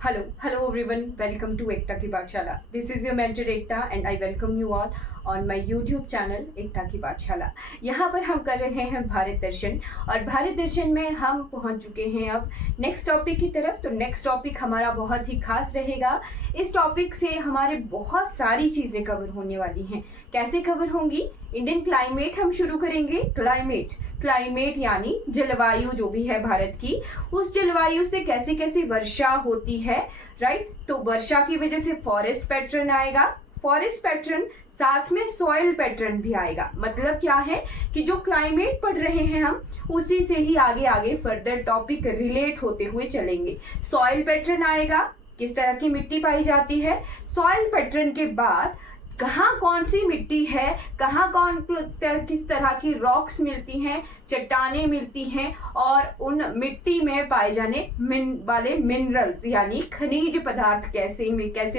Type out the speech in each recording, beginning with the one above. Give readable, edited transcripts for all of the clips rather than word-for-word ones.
Hello everyone. Welcome to Ekta की पाठशाला. This is your mentor Ekta and I welcome you all on my YouTube channel एकता की पाठशाला. यहाँ पर हम कर रहे हैं भारत दर्शन और भारत दर्शन में हम पहुँच चुके हैं अब नेक्स्ट टॉपिक की तरफ. तो नेक्स्ट टॉपिक हमारा बहुत ही खास रहेगा. इस टॉपिक से हमारे बहुत सारी चीज़ें कवर होने वाली हैं. कैसे कवर होंगी? इंडियन क्लाइमेट हम शुरू करेंगे. क्लाइमेट यानी जलवायु जो भी है भारत की, उस जलवायु से कैसे कैसे वर्षा होती है, राइट. तो वर्षा की वजह से फॉरेस्ट पैटर्न आएगा. फॉरेस्ट पैटर्न साथ में सॉइल पैटर्न भी आएगा. मतलब क्या है कि जो क्लाइमेट पढ़ रहे हैं हम, उसी से ही आगे आगे फर्दर टॉपिक रिलेट होते हुए चलेंगे. सॉइल पैटर्न आएगा, किस तरह की मिट्टी पाई जाती है. सॉइल पैटर्न के बाद कहाँ कौन सी मिट्टी है, कहाँ किस तरह की रॉक्स मिलती हैं, चट्टानें मिलती हैं, और उन मिट्टी में पाए जाने वाले मिनरल्स यानी खनिज पदार्थ कैसे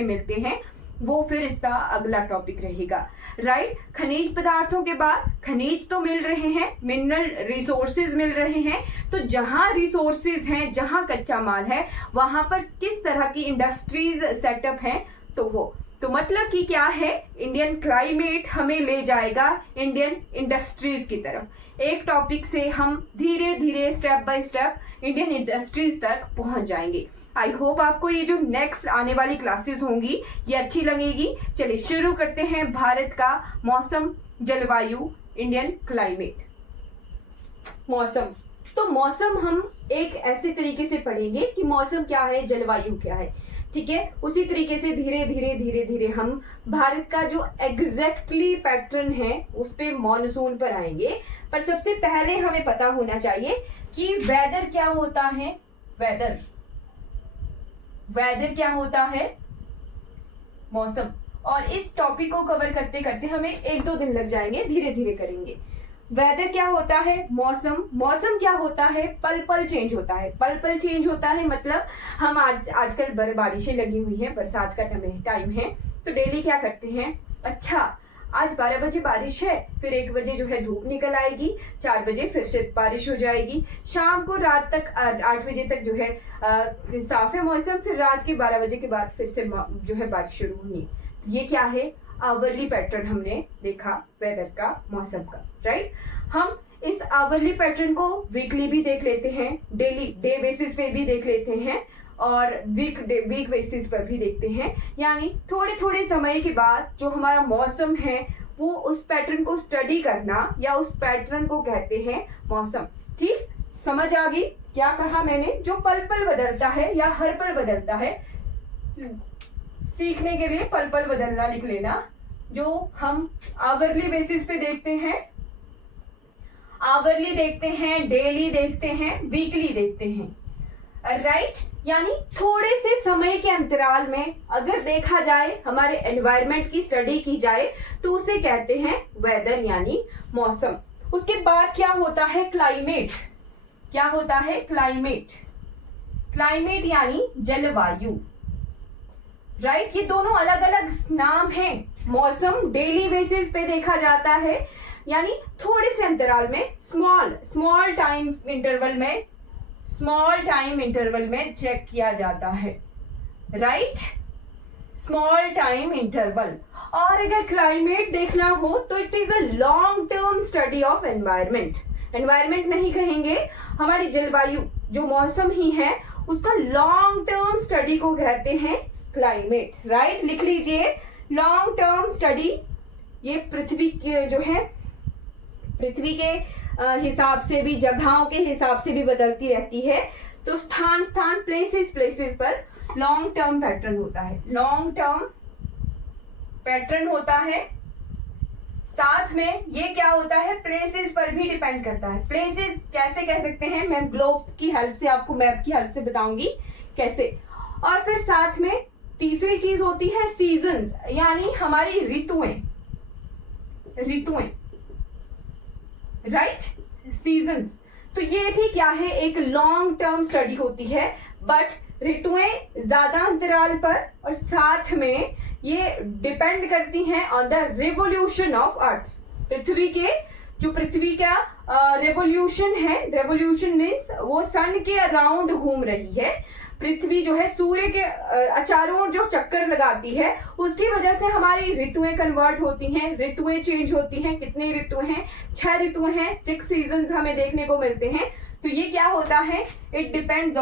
मिलते हैं, वो फिर इसका अगला टॉपिक रहेगा, राइट. खनिज पदार्थों के बाद खनिज तो मिल रहे हैं, मिनरल रिसोर्सेज मिल रहे हैं. तो जहां रिसोर्सेज हैं, जहां कच्चा माल है, वहां पर किस तरह की इंडस्ट्रीज सेटअप हैं, तो मतलब कि क्या है, इंडियन क्लाइमेट हमें ले जाएगा इंडियन इंडस्ट्रीज की तरफ. एक टॉपिक से हम धीरे धीरे step by step Indian industries तक पहुंच जाएंगे. आई होप आपको ये जो नेक्स्ट आने वाली क्लासेस होंगी ये अच्छी लगेगी. चलिए शुरू करते हैं. भारत का मौसम, जलवायु, इंडियन क्लाइमेट. मौसम. तो मौसम हम एक ऐसे तरीके से पढ़ेंगे कि मौसम क्या है, जलवायु क्या है, ठीक है. उसी तरीके से धीरे धीरे हम भारत का जो एग्जैक्टली पैटर्न है उस पे मॉनसून पर आएंगे. पर सबसे पहले हमें पता होना चाहिए कि वेदर क्या होता है. वेदर क्या होता है, मौसम. और इस टॉपिक को कवर करते करते हमें 1-2 दिन लग जाएंगे, धीरे धीरे करेंगे. वेदर क्या होता है, मौसम क्या होता है, पल चेंज होता है. पल चेंज होता है मतलब हम आजकल बारिशें लगी हुई हैं, बरसात का टाइम है, तो डेली क्या करते हैं, अच्छा आज 12 बजे बारिश है, फिर 1 बजे जो है धूप निकल आएगी, 4 बजे फिर से बारिश हो जाएगी, शाम को रात तक 8 बजे तक जो है साफ है मौसम, फिर रात के 12 बजे के बाद फिर से जो है बारिश शुरू होगी. ये क्या है, आवरली पैटर्न हमने देखा वेदर का, मौसम का, राइट. हम इस आवरली पैटर्न को वीकली भी देख लेते हैं, डे बेसिस पे भी देख लेते हैं, और वीक बेसिस पर भी देखते हैं. यानी थोड़े समय के बाद जो हमारा मौसम है वो उस पैटर्न को स्टडी करना, या उस पैटर्न को कहते हैं मौसम. ठीक, समझ आ गई क्या कहा मैंने. जो पल बदलता है या हर पल बदलता है, सीखने के लिए पल बदलना लिख लेना. जो हम आवरली बेसिस पे देखते हैं, आवरली देखते हैं, डेली देखते हैं, वीकली देखते हैं, राइट. यानी थोड़े से समय के अंतराल में अगर देखा जाए, हमारे एनवायरनमेंट की स्टडी की जाए, तो उसे कहते हैं वेदर यानी मौसम. उसके बाद क्या होता है, क्लाइमेट. क्या होता है, क्लाइमेट यानी जलवायु, राइट. ये दोनों अलग अलग नाम हैं. मौसम डेली बेसिस पे देखा जाता है, यानी थोड़े से अंतराल में, स्मॉल टाइम इंटरवल में चेक किया जाता है, राइट. Small time interval. और अगर क्लाइमेट देखना हो तो it is a long term study of environment नहीं कहेंगे, हमारी जलवायु जो मौसम ही है उसका लॉन्ग टर्म स्टडी को कहते हैं क्लाइमेट, राइट. लिख लीजिए, लॉन्ग टर्म स्टडी. ये पृथ्वी के जो है, पृथ्वी के हिसाब से भी, जगहों के हिसाब से भी बदलती रहती है. तो स्थान प्लेसेस पर लॉन्ग टर्म पैटर्न होता है. साथ में ये क्या होता है, प्लेसेस पर भी डिपेंड करता है. प्लेसेस कैसे कह सकते हैं, मैं ग्लोब की हेल्प से, आपको मैप की हेल्प से बताऊंगी कैसे. और फिर साथ में तीसरी चीज होती है सीजन्स, यानी हमारी ऋतुएं, राइट. सीजन्स. तो ये भी क्या है, एक लॉन्ग टर्म स्टडी होती है. बट ऋतुएं ज्यादा अंतराल पर, और साथ में ये डिपेंड करती हैं on the revolution of earth. पृथ्वी का रेवोल्यूशन है, रेवोल्यूशन मीन्स वो सन के अराउंड घूम रही है. पृथ्वी जो है सूर्य के चारों ओर जो चक्कर लगाती है, उसकी वजह से हमारी ऋतुएं कन्वर्ट होती हैं, ऋतुएं चेंज होती हैं। कितनी ऋतुएं हैं? 6 ऋतुएं हैं, 6 सीजन्स हमें देखने को मिलते हैं। तो ये क्या होता है? It depends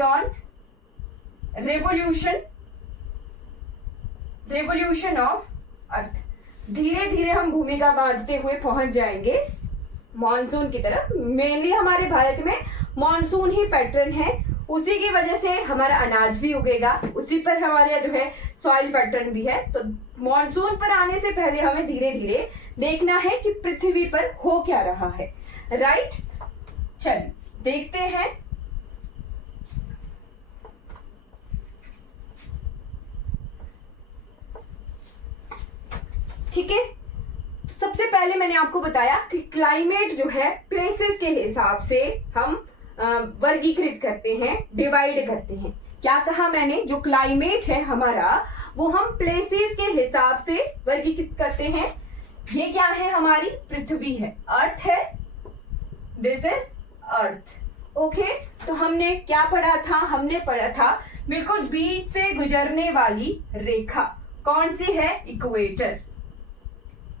on revolution of earth. धीरे धीरे हम भूमिका बांधते हुए पहुंच जाएंगे मॉनसून की तरफ। मेनली हमारे भारत में मॉनसून ही पैटर्न है, उसी की वजह से हमारा अनाज भी उगेगा, उसी पर हमारा जो है सॉइल पैटर्न भी है। तो मॉनसून पर आने से पहले हमें धीरे धीरे देखना है कि पृथ्वी पर हो क्या रहा है। राइट, चलिए देखते हैं। ठीक है, सबसे पहले मैंने आपको बताया कि क्लाइमेट जो है प्लेसेस के हिसाब से हम वर्गीकृत करते हैं, डिवाइड करते हैं। क्या कहा मैंने? जो क्लाइमेट है हमारा वो हम प्लेसेस के हिसाब से वर्गीकृत करते हैं। ये क्या है? हमारी पृथ्वी है, अर्थ है, दिस इज अर्थ। ओके, तो हमने क्या पढ़ा था? हमने पढ़ा था बिल्कुल बीच से गुजरने वाली रेखा कौन सी है? इक्वेटर।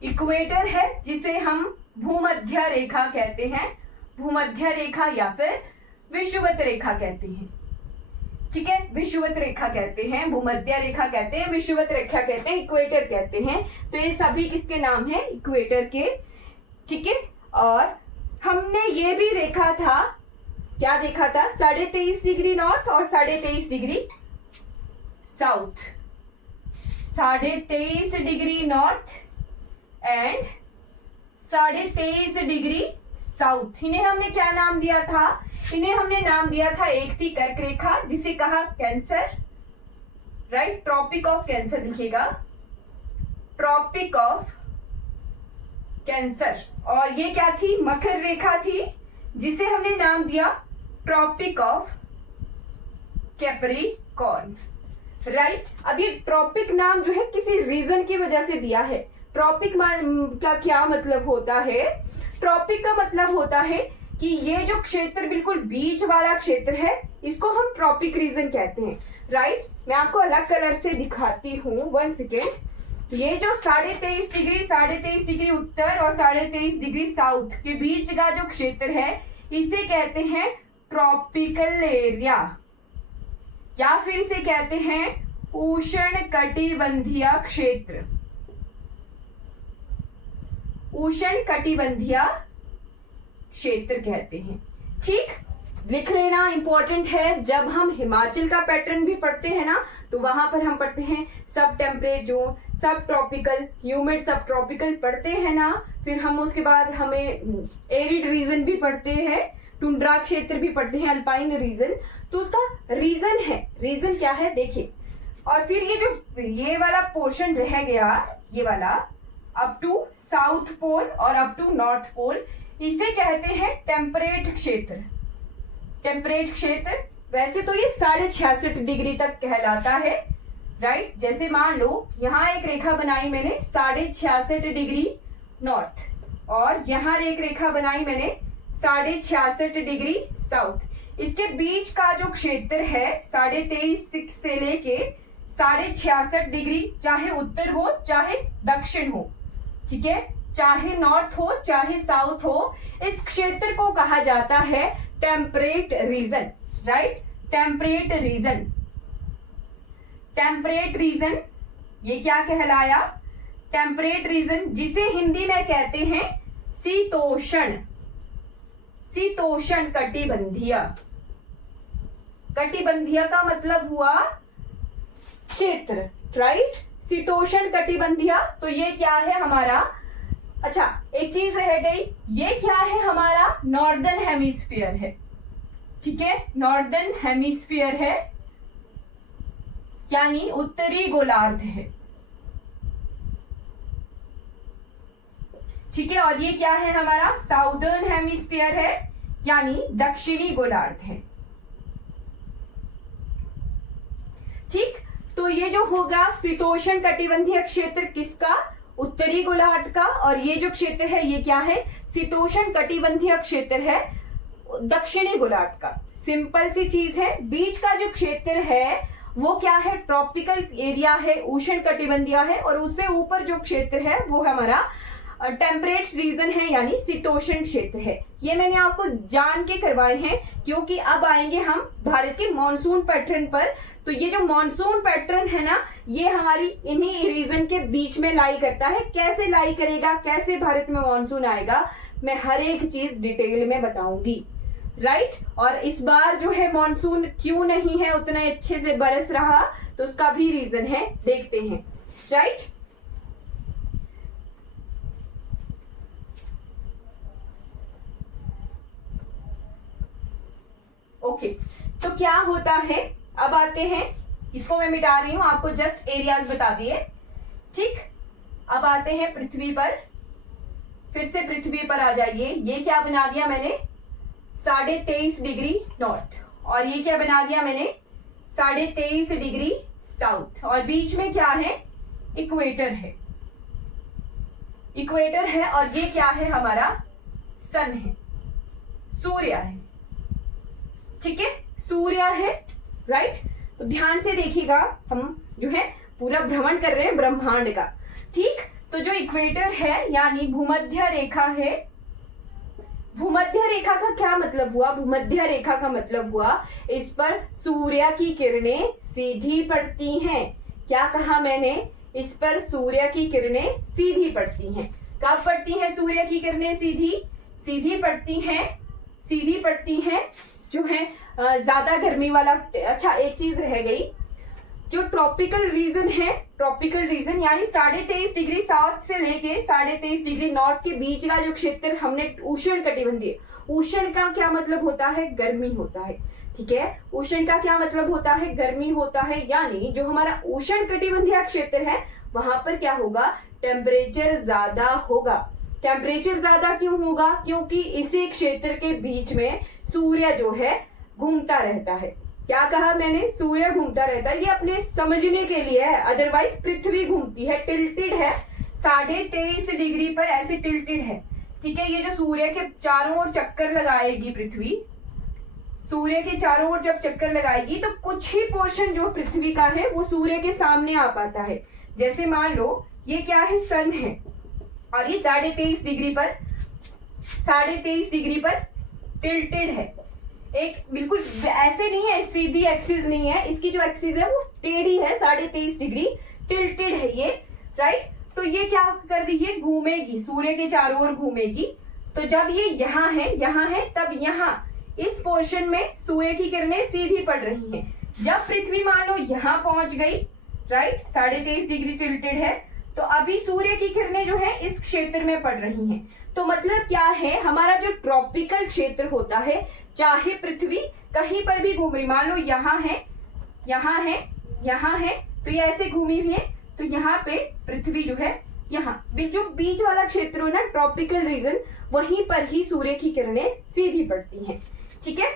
इक्वेटर है जिसे हम भूमध्य रेखा कहते हैं, भूमध्य रेखा या फिर विषुवत रेखा कहते हैं। ठीक है, विषुवत रेखा कहते हैं, भूमध्य रेखा कहते हैं, विषुवत रेखा कहते हैं, इक्वेटर कहते हैं। तो ये सभी किसके नाम है? इक्वेटर के। ठीक है, और हमने ये भी देखा था, क्या देखा था? 23.5 डिग्री नॉर्थ और 23.5 degree south. 23.5 degree north and 23.5 degree south. इन्हें हमने क्या नाम दिया था? इन्हें हमने नाम दिया था एक थी कर्क रेखा, जिसे कहा cancer. Right, tropic of cancer लिखिएगा, ट्रॉपिक ऑफ कैंसर। और ये क्या थी? मकर रेखा थी, जिसे हमने नाम दिया ट्रॉपिक ऑफ कैप्रिकॉर्न। राइट, अब ये ट्रॉपिक नाम जो है किसी रीजन की वजह से दिया है। ट्रॉपिक का क्या मतलब होता है? ट्रॉपिक का मतलब होता है कि ये जो क्षेत्र बिल्कुल बीच वाला क्षेत्र है, इसको हम ट्रॉपिक रीजन कहते हैं। राइट, मैं आपको अलग कलर से दिखाती हूँ, 1 सेकेंड। ये जो 23.5 डिग्री उत्तर और 23.5 डिग्री साउथ के बीच का जो क्षेत्र है, इसे कहते हैं ट्रॉपिकल एरिया, या फिर इसे कहते हैं उष्णकटिबंधीय क्षेत्र। उष्णकटिबंधीय क्षेत्र कहते हैं। ठीक, लिख लेना इंपॉर्टेंट है। जब हम हिमाचल का पैटर्न भी पढ़ते हैं ना, तो वहां पर हम पढ़ते हैं सब टेम्परेट जोन, सब ट्रॉपिकल, ह्यूमिड सब ट्रॉपिकल पढ़ते हैं ना। फिर हम उसके बाद हमें एरिड रीजन भी पढ़ते हैं, टुंड्रा क्षेत्र भी पढ़ते हैं, अल्पाइन रीजन। तो उसका रीजन है, रीजन क्या है देखिए। और फिर ये जो ये वाला पोर्शन रह गया, ये वाला अप टू साउथ पोल और अप टू नॉर्थ पोल, इसे कहते हैं टेम्परेट क्षेत्र। टेम्परेट क्षेत्र वैसे तो ये 66.5 डिग्री तक कहलाता है। राइट, जैसे मान लो यहाँ एक रेखा बनाई मैंने 66.5 डिग्री नॉर्थ, और यहाँ एक रेखा बनाई मैंने 66.5 डिग्री साउथ। इसके बीच का जो क्षेत्र है 23.5 से लेके 66.5 डिग्री, चाहे उत्तर हो चाहे दक्षिण हो, ठीक है, चाहे नॉर्थ हो चाहे साउथ हो, इस क्षेत्र को कहा जाता है temperate region. Right, temperate region. Temperate region ये क्या कहलाया? टेम्परेट रीजन, जिसे हिंदी में कहते हैं शीतोष्ण। शीतोष्ण कटिबंधीय। कटिबंधीय का मतलब हुआ क्षेत्र। राइट, शीतोष्ण कटिबंधीय। तो ये क्या है हमारा? अच्छा, एक चीज रह गई, ये क्या है हमारा? नॉर्दर्न हेमिस्फीयर है। ठीक है, नॉर्दर्न हेमिस्फीयर है, यानी उत्तरी गोलार्ध है। ठीक है, और ये क्या है हमारा? साउदर्न हेमिस्फीयर है, यानी दक्षिणी गोलार्ध है। ठीक, तो ये जो होगा शीतोष्ण कटिबंधीय क्षेत्र किसका? उत्तरी गोलार्ध का। और ये जो क्षेत्र है ये क्या है? शीतोष्ण कटिबंधीय क्षेत्र है दक्षिणी गोलार्ध का। सिंपल सी चीज है, बीच का जो क्षेत्र है वो क्या है, ट्रॉपिकल एरिया है, उष्ण कटिबंधीय है, और उससे ऊपर जो क्षेत्र है वो हमारा टेम्परेट रीजन है, यानी शीतोष्ण क्षेत्र है। ये मैंने आपको जान के करवाए हैं, क्योंकि अब आएंगे हम भारत के मॉनसून पैटर्न पर। तो ये जो मॉनसून पैटर्न है ना, ये हमारी इन्हीं रीजन के बीच में लाई करता है। कैसे लाई करेगा, कैसे भारत में मॉनसून आएगा, मैं हर एक चीज डिटेल में बताऊंगी, राइट। और इस बार जो है मॉनसून क्यों नहीं है उतना अच्छे से बरस रहा, तो उसका भी रीजन है, देखते हैं, राइट। ओके, तो क्या होता है, अब आते हैं, इसको मैं मिटा रही हूं, आपको जस्ट एरियाज बता दिए, ठीक। अब आते हैं पृथ्वी पर, फिर से पृथ्वी पर आ जाइए। ये क्या बना दिया मैंने, 23.5 डिग्री नॉर्थ, और ये क्या बना दिया मैंने, 23.5 डिग्री साउथ, और बीच में क्या है, इक्वेटर है, इक्वेटर है, और ये क्या है, हमारा सन है, सूर्य है, ठीक है, सूर्य है, राइट। तो ध्यान से देखिएगा, हम जो है पूरा भ्रमण कर रहे हैं ब्रह्मांड का, ठीक। तो जो इक्वेटर है यानी भूमध्य रेखा है, भूमध्य रेखा का क्या मतलब हुआ, भूमध्य रेखा का मतलब हुआ इस पर सूर्य की किरणें सीधी पड़ती हैं। क्या कहा मैंने, इस पर सूर्य की किरणें सीधी पड़ती हैं। कब पड़ती हैं सूर्य की किरणें सीधी, सीधी पड़ती हैं, सीधी पड़ती हैं जो है ज्यादा गर्मी वाला। अच्छा, एक चीज रह गई, जो ट्रॉपिकल रीजन है, ट्रॉपिकल रीजन यानी 23.5 डिग्री साउथ से लेके 23.5 डिग्री नॉर्थ के बीच का जो क्षेत्र हमने उष्ण कटिबंधीय, उष्ण का क्या मतलब होता है, गर्मी होता है, ठीक है। उष्ण का क्या मतलब होता है, गर्मी होता है, यानी जो हमारा उष्ण कटिबंधीय क्षेत्र है वहां पर क्या होगा, टेम्परेचर ज्यादा होगा। टेम्परेचर ज्यादा क्यों होगा, क्योंकि इसी क्षेत्र के बीच में सूर्य जो है घूमता रहता है। क्या कहा मैंने, सूर्य घूमता रहता है, ये अपने समझने के लिए है, अदरवाइज पृथ्वी घूमती है, टिल्टेड है, 23.5 डिग्री पर ऐसे टिल्टेड है, ठीक है। ये जो सूर्य के चारों ओर चक्कर लगाएगी पृथ्वी, सूर्य के चारों ओर जब चक्कर लगाएगी तो कुछ ही पोर्शन जो पृथ्वी का है वो सूर्य के सामने आ पाता है। जैसे मान लो ये क्या है, सन है, और ये 23.5 डिग्री पर, 23.5 डिग्री पर टिल्टेड है, एक बिल्कुल ऐसे नहीं है, सीधी एक्सिस नहीं है, इसकी जो एक्सिस है वो टेढ़ी है, 23.5 डिग्री टिल्टेड है ये, राइट। तो ये क्या कर रही है, घूमेगी, सूर्य के चारों ओर घूमेगी। तो जब ये यहाँ है, तब यहाँ इस पोर्शन में सूर्य की किरणें सीधी पड़ रही हैं। जब पृथ्वी मान लो यहाँ पहुंच गई, राइट, 23.5 डिग्री टिल्टेड है, तो अभी सूर्य की किरणें जो है इस क्षेत्र में पड़ रही हैं। तो मतलब क्या है, हमारा जो ट्रॉपिकल क्षेत्र होता है, चाहे पृथ्वी कहीं पर भी घूम रही, मान लो यहाँ है, यहाँ है, यहाँ है, तो ये ऐसे घूमी हुई है, तो यहाँ पे पृथ्वी जो है, यहाँ जो बीच वाला क्षेत्र हो ना, ट्रॉपिकल रीजन, वहीं पर ही सूर्य की किरणें सीधी पड़ती हैं, ठीक है।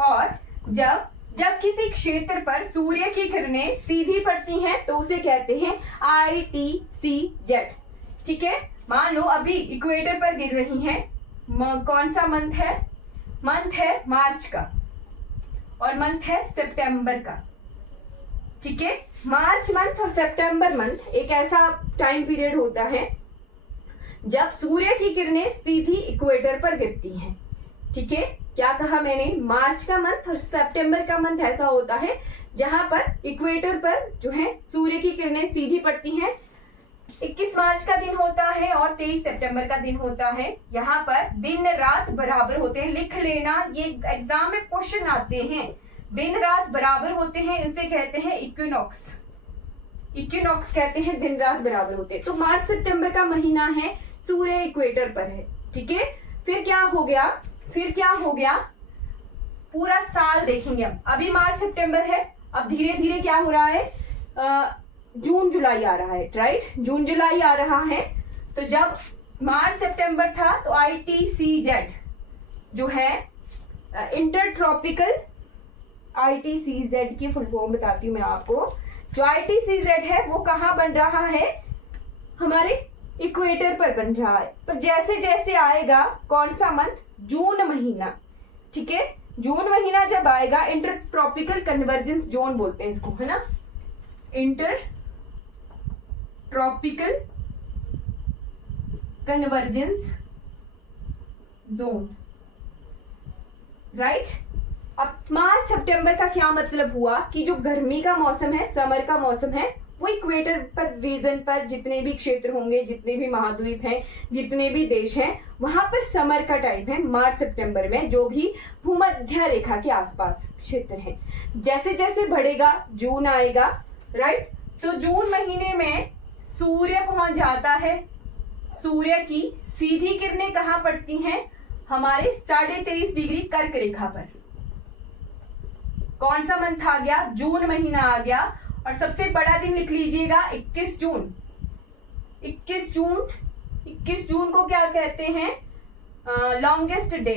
और जब किसी क्षेत्र पर सूर्य की किरणें सीधी पड़ती हैं तो उसे कहते हैं ITCZ, ठीक है। मान लो अभी इक्वेटर पर गिर रही हैं, कौन सा मंथ है, मंथ है मार्च का, और मंथ है सितंबर का, ठीक है। मार्च मंथ और सितंबर मंथ एक ऐसा टाइम पीरियड होता है जब सूर्य की किरणें सीधी इक्वेटर पर गिरती हैं, ठीक है। क्या कहा मैंने, मार्च का मंथ और सितंबर का मंथ ऐसा होता है जहां पर इक्वेटर पर जो है सूर्य की किरणें सीधी पड़ती हैं। 21 मार्च का दिन होता है और 23 सितंबर का दिन होता है। यहाँ पर दिन रात बराबर होते हैं, लिख लेना, ये एग्जाम में क्वेश्चन आते हैं, दिन रात बराबर होते हैं, इसे कहते हैं इक्विनॉक्स, इक्विनॉक्स कहते हैं, दिन रात बराबर होते हैं। तो मार्च सितंबर का महीना है, सूर्य इक्वेटर पर है, ठीक है। फिर क्या हो गया, पूरा साल देखेंगे हम। अभी मार्च सितंबर है, अब धीरे धीरे क्या हो रहा है, जून जुलाई आ रहा है, राइट, जून जुलाई आ रहा है। तो जब मार्च सितंबर था तो ITCZ जो है इंटर ट्रॉपिकल, ITCZ की फुल फॉर्म बताती हूँ मैं आपको। जो ITCZ है वो कहाँ बन रहा है, हमारे इक्वेटर पर बन रहा है। पर जैसे जैसे आएगा कौन सा मंथ, जून महीना, ठीक है, जून महीना जब आएगा, इंटर ट्रॉपिकल कन्वर्जेंस जोन बोलते हैं इसको, है ना, inter tropical convergence zone, right. अब मार्च सितंबर का क्या मतलब हुआ कि जो गर्मी का मौसम है, समर का मौसम है, वो इक्वेटर पर रीजन पर जितने भी क्षेत्र होंगे, जितने भी महाद्वीप हैं, जितने भी देश हैं, वहां पर समर का टाइम है मार्च सितंबर में, जो भी भूमध्य रेखा के आसपास क्षेत्र है। जैसे जैसे बढ़ेगा जून आएगा, राइट, तो जून महीने में सूर्य पहुंच जाता है। सूर्य की सीधी किरणें कहां पड़ती हैं? हमारे 23.5 डिग्री कर्क रेखा पर। कौन सा मंथ आ गया? जून महीना आ गया। और सबसे बड़ा दिन लिख लीजिएगा 21 जून। 21 जून, 21 जून को क्या कहते हैं? Longest day,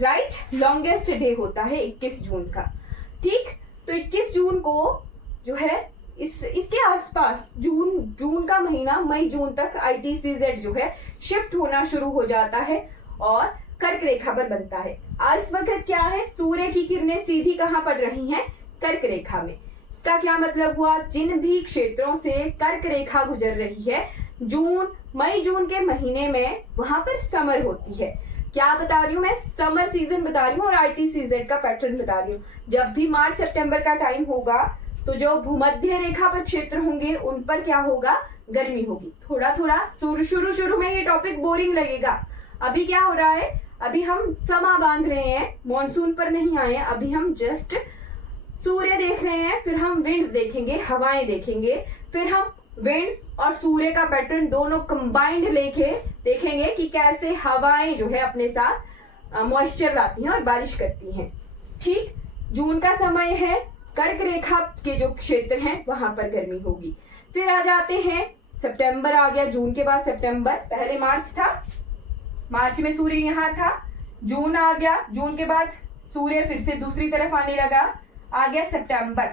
right, longest day होता है 21 जून का। ठीक, तो 21 जून को जो है इसके आसपास जून का महीना मई जून तक ITCZ जो है शिफ्ट होना शुरू हो जाता है और कर्क रेखा पर बनता है। आज इस वक्त क्या है? सूर्य की किरणें सीधी कहां पड़ रही हैं? कर्क रेखा में। इसका क्या मतलब हुआ? जिन भी क्षेत्रों से कर्क रेखा गुजर रही है, मई जून के महीने में वहां पर समर होती है। क्या बता रही हूँ मैं? समर सीजन बता रही हूँ और ITCZ का पैटर्न बता रही हूँ। जब भी मार्च सितंबर का टाइम होगा तो जो भूमध्य रेखा पर क्षेत्र होंगे उन पर क्या होगा? गर्मी होगी। थोड़ा थोड़ा शुरू में ये टॉपिक बोरिंग लगेगा। अभी क्या हो रहा है? अभी हम समा बांध रहे हैं, मॉनसून पर नहीं आए हैं। अभी हम जस्ट सूर्य देख रहे हैं, फिर हम विंड्स देखेंगे, हवाएं देखेंगे, फिर हम विंड्स और सूर्य का पैटर्न दोनों कंबाइंड लेके देखेंगे कि कैसे हवाएं जो है अपने साथ मॉइस्चर लाती हैं और बारिश करती हैं। ठीक, जून का समय है, कर्क रेखा के जो क्षेत्र हैं वहां पर गर्मी होगी। फिर आ जाते हैं, सितंबर आ गया, जून के बाद सितंबर, पहले मार्च था, मार्च में सूर्य यहाँ था, जून आ गया, जून के बाद सूर्य फिर से दूसरी तरफ आने लगा, आ गया सितंबर।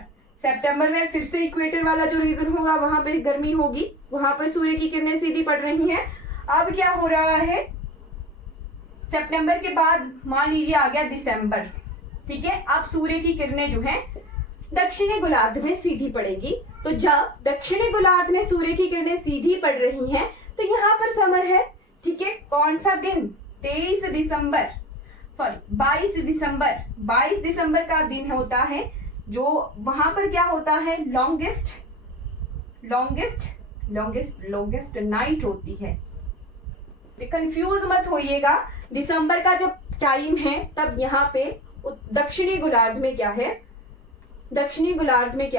सितंबर में फिर से इक्वेटर वाला जो रीजन होगा वहां पे गर्मी होगी, वहां पर सूर्य की किरणें सीधी पड़ रही हैं। अब क्या हो रहा है? सितंबर के बाद मान लीजिए आ गया दिसंबर। ठीक है, अब सूर्य की किरणें जो है दक्षिणी गोलार्ध में सीधी पड़ेगी। तो जब दक्षिणी गोलार्ध में सूर्य की किरणें सीधी पड़ रही हैं तो यहाँ पर समर है। ठीक है, कौन सा दिन? 22 दिसंबर का दिन होता है, जो वहां पर क्या होता है? लॉन्गेस्ट नाइट होती है। कंफ्यूज मत होइएगा, दिसंबर का जब टाइम है तब यहाँ पे दक्षिणी गोलार्ध में क्या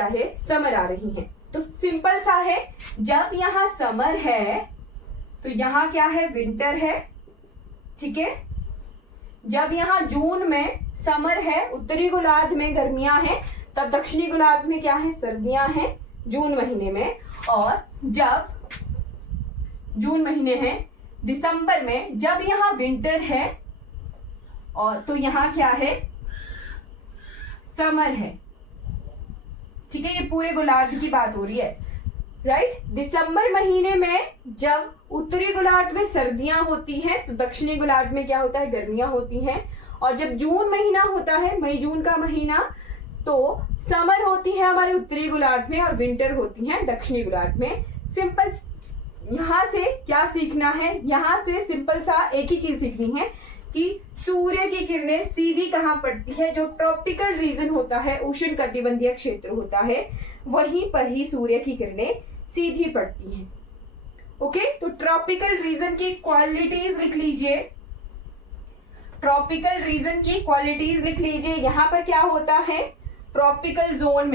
है? समर आ रही है। तो सिंपल सा है, जब यहाँ समर है तो यहाँ क्या है? विंटर है। ठीक है, जब यहाँ जून में समर है, उत्तरी गोलार्ध में गर्मियां हैं, तब दक्षिणी गोलार्ध में क्या है? सर्दियां हैं जून महीने में। और जब जून महीने है, दिसंबर में जब यहाँ विंटर है और तो यहाँ क्या है? समर है। ठीक है, ये पूरे गोलार्ध की बात हो रही है, राइट। दिसंबर महीने में जब उत्तरी गोलार्ध में सर्दियां होती हैं तो दक्षिणी गोलार्ध में क्या होता है? गर्मियां होती हैं। और जब जून महीना होता है, मई जून का महीना, तो समर होती है हमारे उत्तरी गोलार्ध में और विंटर होती है दक्षिणी गोलार्ध में। सिंपल, यहाँ से क्या सीखना है? यहाँ से सिंपल सा एक ही चीज सीखनी है कि सूर्य की किरणें सीधी कहाँ पड़ती है? जो ट्रॉपिकल रीजन होता है, उष्ण कटिबंधीय क्षेत्र होता है, वहीं पर ही सूर्य की किरणें सीधी पड़ती हैं। ओके, तो ट्रॉपिकल रीजन की क्वालिटीज लिख लीजिए। ट्रॉपिकल रीजन की क्वालिटीज लिख लीजिए। यहां पर क्या होता है? ट्रॉपिकल जोन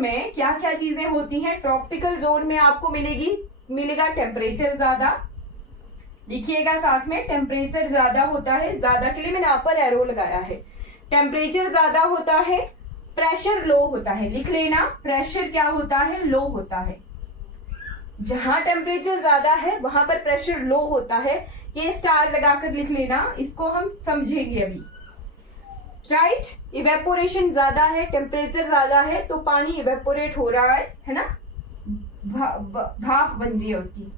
में क्या क्या चीजें होती हैं? ट्रॉपिकल जोन में आपको मिलेगा टेम्परेचर ज्यादा। लिखिएगा साथ में, टेम्परेचर ज्यादा होता है, ज्यादा के लिए मैंने यहाँ पर एरो लगाया है। टेम्परेचर ज्यादा होता है, प्रेशर लो होता है। लिख लेना, प्रेशर क्या होता है? लो होता है। जहां टेम्परेचर ज्यादा है वहां पर प्रेशर लो होता है। ये स्टार लगाकर लिख लेना, इसको हम समझेंगे अभी, राइट। इवेपोरेशन ज्यादा है, टेम्परेचर ज्यादा है तो पानी इवेपोरेट हो रहा है ना, भाप बन रही है उसकी,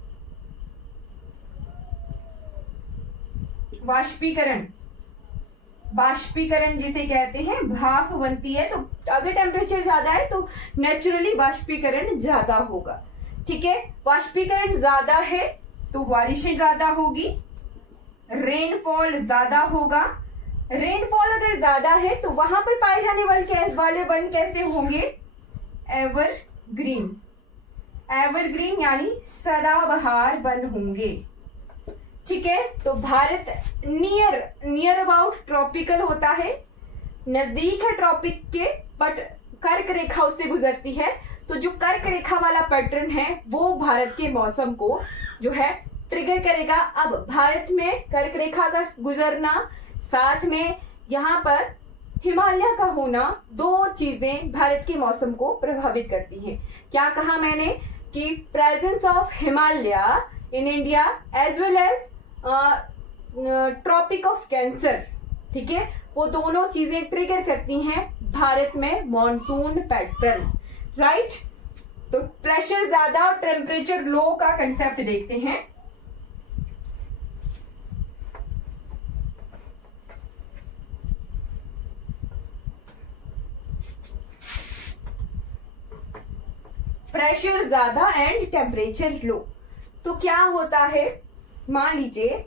वाष्पीकरण, वाष्पीकरण जिसे कहते हैं, भाप बनती है। तो अगर टेम्परेचर ज्यादा है तो नेचुरली वाष्पीकरण ज्यादा होगा। ठीक है, वाष्पीकरण ज्यादा है तो बारिशें ज्यादा होगी, रेनफॉल ज्यादा होगा। रेनफॉल अगर ज्यादा है तो वहां पर पाए जाने वाले वन कैसे होंगे? एवरग्रीन, एवरग्रीन यानी सदाबहार वन होंगे। ठीक है, तो भारत नियर अबाउट ट्रॉपिकल होता है, नजदीक है ट्रॉपिक के, बट कर्क रेखा उससे गुजरती है। तो जो कर्क रेखा वाला पैटर्न है वो भारत के मौसम को जो है ट्रिगर करेगा। अब भारत में कर्क रेखा का गुजरना, साथ में यहाँ पर हिमालय का होना, दो चीजें भारत के मौसम को प्रभावित करती हैं। क्या कहा मैंने कि presence of Himalaya in India as well as tropic of cancer, ठीक है, वो दोनों चीजें ट्रिगर करती हैं भारत में मॉनसून पैटर्न, राइट। तो प्रेशर ज्यादा और टेम्परेचर लो का कंसेप्ट देखते हैं। प्रेशर ज्यादा एंड टेम्परेचर लो, तो क्या होता है? मान लीजिए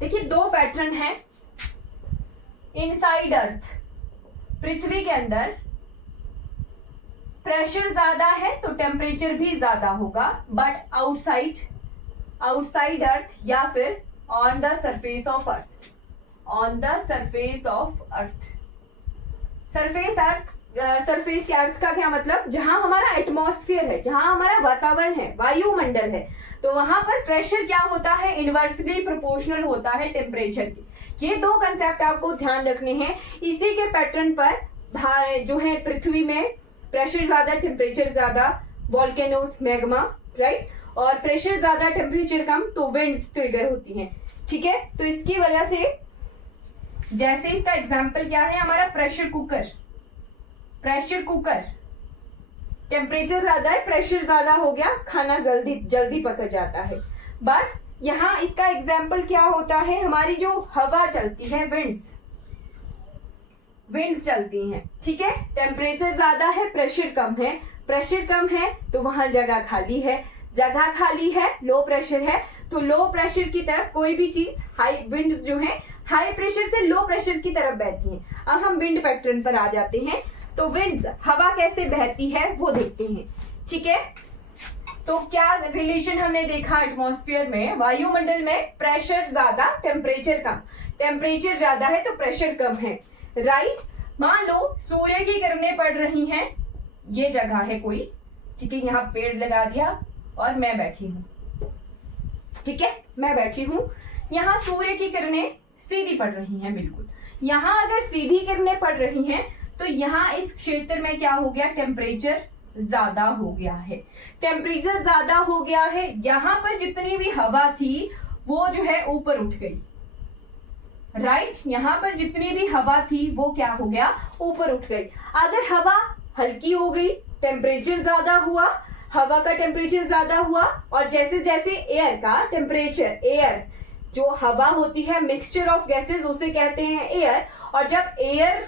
देखिए दो पैटर्न है। इनसाइड अर्थ, पृथ्वी के अंदर प्रेशर ज्यादा है तो टेम्परेचर भी ज्यादा होगा, बट आउटसाइड अर्थ या फिर on the surface of earth, on the surface of earth, surface के अर्थ का क्या मतलब? जहां हमारा एटमॉस्फेयर है, जहां हमारा वातावरण है, वायुमंडल है, तो वहां पर प्रेशर क्या होता है? इनवर्सली प्रोपोर्शनल होता है टेम्परेचर की। ये दो कंसेप्ट आपको ध्यान रखने हैं। इसी के पैटर्न पर जो है पृथ्वी में प्रेशर ज्यादा टेम्परेचर ज्यादा, वॉल्केनोस, मैग्मा, राइट, और प्रेशर ज्यादा टेम्परेचर कम तो विंड्स ट्रिगर होती हैं। ठीक है, तो इसकी वजह से जैसे इसका एग्जाम्पल क्या है? हमारा pressure cooker, pressure cooker temperature ज्यादा है, प्रेशर ज्यादा हो गया, खाना जल्दी पक जाता है। बट यहाँ इसका एग्जाम्पल क्या होता है? हमारी जो हवा चलती है, विंड्स चलती हैं, ठीक है। टेम्परेचर ज्यादा है, प्रेशर कम है, प्रेशर कम है तो वहां जगह खाली है, जगह खाली है, लो प्रेशर है, तो लो प्रेशर की तरफ कोई भी चीज, हाई विंड जो है हाई प्रेशर से लो प्रेशर की तरफ बहती हैं। अब हम विंड पैटर्न पर आ जाते हैं। तो विंड्स, हवा कैसे बहती है वो देखते हैं। ठीक है, तो क्या रिलेशन हमने देखा एटमॉस्फेयर में, वायुमंडल में प्रेशर ज्यादा टेम्परेचर कम, टेम्परेचर ज्यादा है तो प्रेशर कम है, राइट। मान लो सूर्य की किरणें पड़ रही हैं, ये जगह है कोई, ठीक है, यहाँ पेड़ लगा दिया और मैं बैठी हूँ, ठीक है, मैं बैठी हूँ, यहाँ सूर्य की किरणें सीधी पड़ रही हैं, बिल्कुल। यहाँ अगर सीधी किरणें पड़ रही हैं तो यहाँ इस क्षेत्र में क्या हो गया? टेम्परेचर ज्यादा हो गया है, टेम्परेचर ज्यादा हो गया है। यहाँ पर जितनी भी हवा थी वो जो है ऊपर उठ गई, राइट, यहाँ पर जितनी भी हवा थी वो क्या हो गया? ऊपर उठ गई। अगर हवा हल्की हो गई, टेम्परेचर ज्यादा हुआ, हवा का टेम्परेचर ज्यादा हुआ, और जैसे जैसे एयर का टेम्परेचर, एयर जो हवा होती है मिक्सचर ऑफ गैसेस उसे कहते हैं एयर, और जब एयर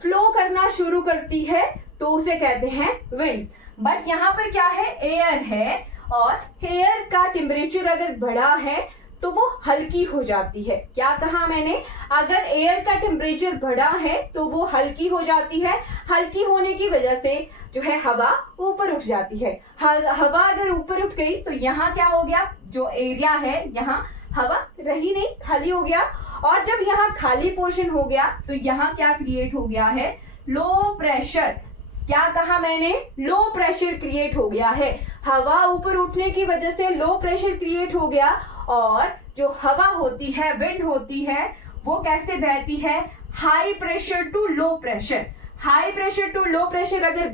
फ्लो करना शुरू करती है तो उसे कहते हैं विंड्स। बट यहाँ पर क्या है? एयर है, और एयर का टेम्परेचर अगर बढ़ा है तो वो हल्की हो जाती है। क्या कहा मैंने? अगर एयर का टेम्परेचर बढ़ा है तो वो हल्की हो जाती है, हल्की होने की वजह से जो है हवा ऊपर उठ जाती है। हवा अगर ऊपर उठ गई तो यहाँ क्या हो गया? जो एरिया है यहाँ हवा रही नहीं, खाली हो गया, और जब यहाँ खाली पोर्शन हो गया तो यहाँ क्या क्रिएट हो गया है? Low pressure. क्या कहा मैंने? लो प्रेशर क्रिएट हो गया है। हवा ऊपर उठने की वजह से लो प्रेशर क्रिएट हो गया, और जो हवा होती है, विंड होती है, वो कैसे बहती है? High pressure to low pressure. High pressure to low pressure अगर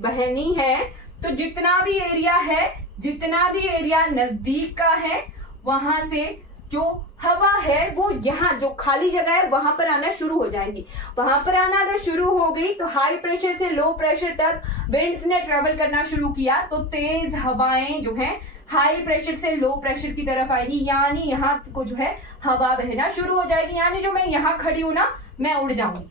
बहनी है तो जितना भी एरिया है, जितना भी एरिया नजदीक का है, वहां से जो हवा है वो यहाँ जो खाली जगह है वहां पर आना शुरू हो जाएंगी। वहां पर आना अगर शुरू हो गई तो हाई प्रेशर से लो प्रेशर तक विंड्स ने ट्रेवल करना शुरू किया, तो तेज हवाएं जो है हाई प्रेशर से लो प्रेशर की तरफ आएगी, यानी यहाँ को जो है हवा बहना शुरू हो जाएगी। यानी जो मैं यहाँ खड़ी हूं ना, मैं उड़ जाऊंगी।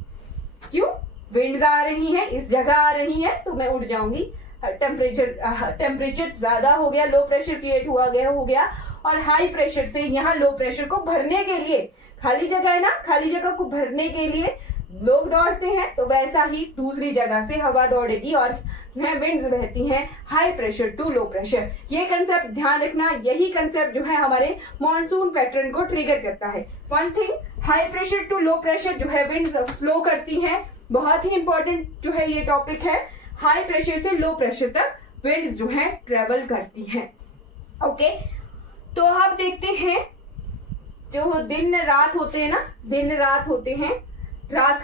क्यों? विंड्स आ रही है, इस जगह आ रही है, तो मैं उड़ जाऊंगी। टेम्परेचर ज्यादा हो गया, लो प्रेशर क्रिएट हो गया और हाई प्रेशर से यहाँ लो प्रेशर को भरने के लिए, खाली जगह है ना, खाली जगह को भरने के लिए लोग दौड़ते हैं, तो वैसा ही दूसरी जगह से हवा दौड़ेगी और विंड्स बहती हैं high pressure to low pressure. ये कंसेप्ट ध्यान रखना, यही कंसेप्ट जो है हमारे मॉनसून पैटर्न को ट्रिगर करता है। One thing, high pressure to low pressure जो है विंड्स फ्लो करती हैं, बहुत ही इंपॉर्टेंट जो है ये टॉपिक है। हाई प्रेशर से लो प्रेशर तक विंड्स जो है ट्रेवल करती हैं। ओके, तो अब देखते हैं जो दिन रात होते हैं ना, दिन रात होते हैं, रात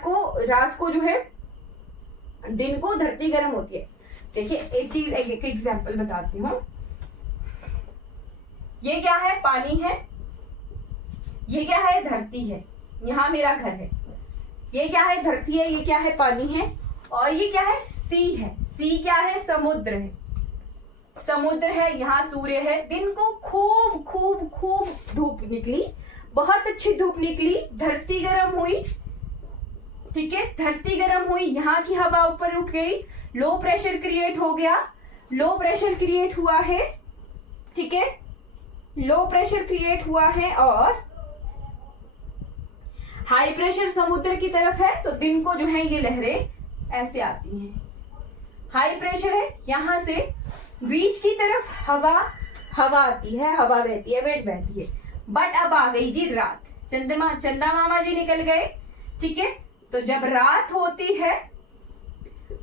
को जो है दिन को धरती गर्म होती है। देखिए एक चीज, एक एग्जांपल बताती हूँ। ये क्या है? पानी है। ये क्या है? धरती है। यहाँ मेरा घर है। ये क्या है? धरती है। ये क्या है? पानी है। और ये क्या है? सी है। सी क्या है? समुद्र है। समुद्र है, यहाँ सूर्य है। दिन को खूब खूब खूब धूप निकली, बहुत अच्छी धूप निकली, धरती गर्म हुई। ठीक है, धरती गर्म हुई, यहाँ की हवा ऊपर उठ गई, लो प्रेशर क्रिएट हो गया, लो प्रेशर क्रिएट हुआ है। ठीक है, लो प्रेशर क्रिएट हुआ है और हाई प्रेशर समुद्र की तरफ है, तो दिन को जो है ये लहरें ऐसे आती हैं। हाई प्रेशर है, यहां से बीच की तरफ हवा आती है, हवा बहती है, वेट बहती है। बट अब आ गई जी रात, चंदा मामा जी निकल गए। ठीक है, तो जब रात होती है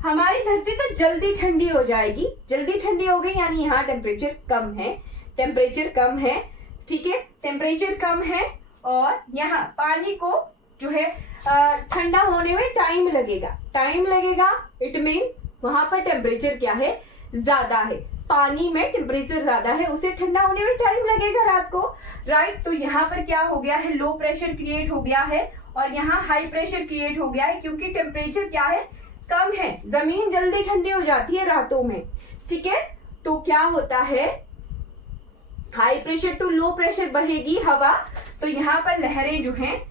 हमारी धरती तो जल्दी ठंडी हो जाएगी। जल्दी ठंडी हो गई यानी यहाँ टेम्परेचर कम है, टेम्परेचर कम है। ठीक है, टेम्परेचर कम है और यहाँ पानी को जो है ठंडा होने में टाइम लगेगा। इट मीन्स वहां पर टेम्परेचर क्या है? ज्यादा है। पानी में टेम्परेचर ज्यादा है, उसे ठंडा होने में टाइम लगेगा रात को, राइट। तो यहाँ पर क्या हो गया है? लो प्रेशर क्रिएट हो गया है और यहाँ हाई प्रेशर क्रिएट हो गया है, क्योंकि टेम्परेचर क्या है? कम है। जमीन जल्दी ठंडी हो जाती है रातों में। ठीक है, तो क्या होता है? High pressure to low pressure बहेगी हवा, तो यहाँ पर लहरें जो हैं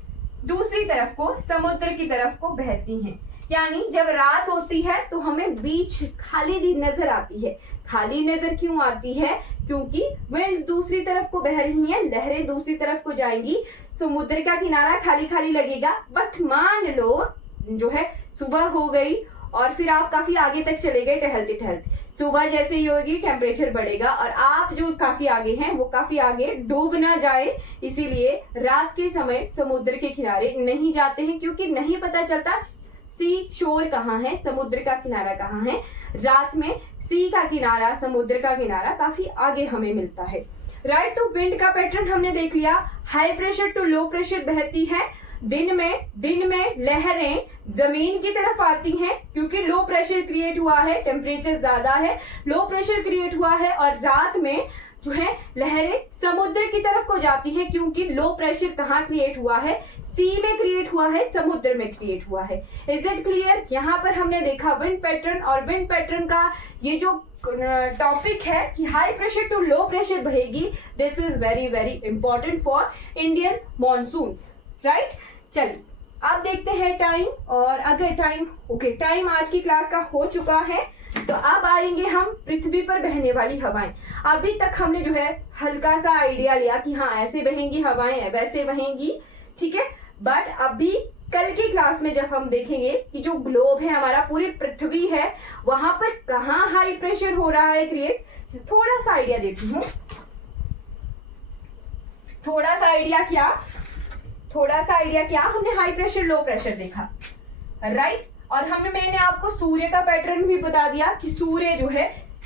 दूसरी तरफ को, समुद्र की तरफ को बहती हैं। यानी जब रात होती है तो हमें बीच खाली नजर आती है। खाली नजर क्यों आती है? क्योंकि विंड्स दूसरी तरफ को बह रही हैं, लहरें दूसरी तरफ को जाएंगी, समुद्र का किनारा खाली खाली लगेगा। बट मान लो जो है सुबह हो गई और फिर आप काफी आगे तक चले गए टहलते टहलते। सुबह जैसे ही होगी टेम्परेचर बढ़ेगा और आप जो काफी आगे हैं वो काफी आगे डूब ना जाए, इसीलिए रात के समय समुद्र के किनारे नहीं जाते हैं, क्योंकि नहीं पता चलता सी शोर कहाँ है, समुद्र का किनारा कहाँ है। रात में सी का किनारा, समुद्र का किनारा काफी आगे हमें मिलता है, राइट। तो विंड का पैटर्न हमने देख लिया। High pressure to low pressure बहती है। दिन में लहरें जमीन की तरफ आती हैं, क्योंकि लो प्रेशर क्रिएट हुआ है, टेम्परेचर ज्यादा है, लो प्रेशर क्रिएट हुआ है। और रात में जो है लहरें समुद्र की तरफ को जाती हैं, क्योंकि लो प्रेशर कहाँ क्रिएट हुआ है? सी में क्रिएट हुआ है, समुद्र में क्रिएट हुआ है। Is it clear? यहाँ पर हमने देखा विंड पैटर्न, और विंड पैटर्न का ये जो टॉपिक है कि high pressure to low pressure बहेगी, this is very very important for Indian monsoons, right. चलिए अब देखते हैं टाइम, और अगर टाइम आज की क्लास का हो चुका है, तो अब आएंगे हम पृथ्वी पर बहने वाली हवाएं। अभी तक हमने जो है हल्का सा आइडिया लिया कि हाँ ऐसे बहेंगी हवाएं, वैसे बहेंगी, ठीक है। बट अभी कल की क्लास में जब हम देखेंगे कि जो ग्लोब है हमारा, पूरी पृथ्वी है, वहां पर कहाँ हाई प्रेशर हो रहा है क्रिएट, थोड़ा सा आइडिया देती हूँ। थोड़ा सा आइडिया क्या, हमने हाई प्रेशर लो प्रेशर देखा, राइट। और मैंने आपको सूर्य का पैटर्न भी बता दिया कि सूर्य जो है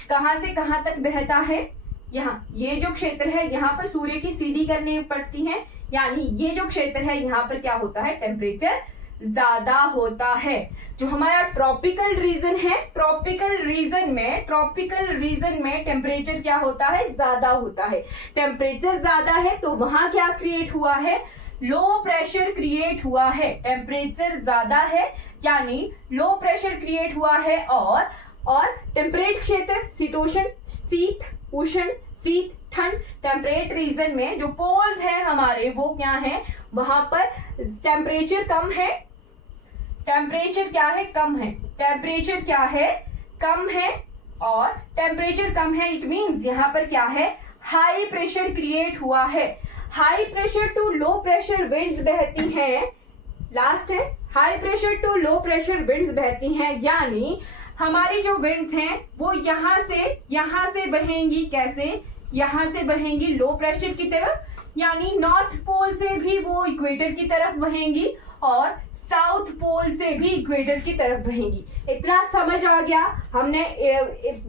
कहां से कहां तक बहता है। यहाँ ये जो क्षेत्र है यहाँ पर सूर्य की सीधी करनी पड़ती है, यानी ये जो क्षेत्र है यहाँ पर क्या होता है, टेम्परेचर ज्यादा होता है। जो हमारा ट्रॉपिकल रीजन है, ट्रॉपिकल रीजन में टेम्परेचर क्या होता है, ज्यादा होता है। टेम्परेचर ज्यादा है तो वहां क्या क्रिएट हुआ है, लो प्रेशर क्रिएट हुआ है। टेम्परेचर ज्यादा है यानी लो प्रेशर क्रिएट हुआ है। और टेम्परेट क्षेत्र शीतोष्ण, शीत उष्ण, शीत ठंड। टेम्परेट रीजन में जो पोल्स हैं हमारे वो क्या है, वहां पर टेम्परेचर कम है। टेम्परेचर क्या है, कम है। टेम्परेचर क्या है, कम है। और टेम्परेचर कम है इट मींस यहाँ पर क्या है, हाई प्रेशर क्रिएट हुआ है। High pressure to low pressure winds बहती हैं। लास्ट है, high pressure to low pressure winds बहती हैं, यानी हमारी जो विंड्स हैं वो यहां से बहेंगी। कैसे, यहां से बहेंगी लो प्रेशर की तरफ, यानी नॉर्थ पोल से भी वो इक्वेटर की तरफ बहेंगी और साउथ पोल से भी इक्वेटर की तरफ बहेंगी। इतना समझ आ गया। हमने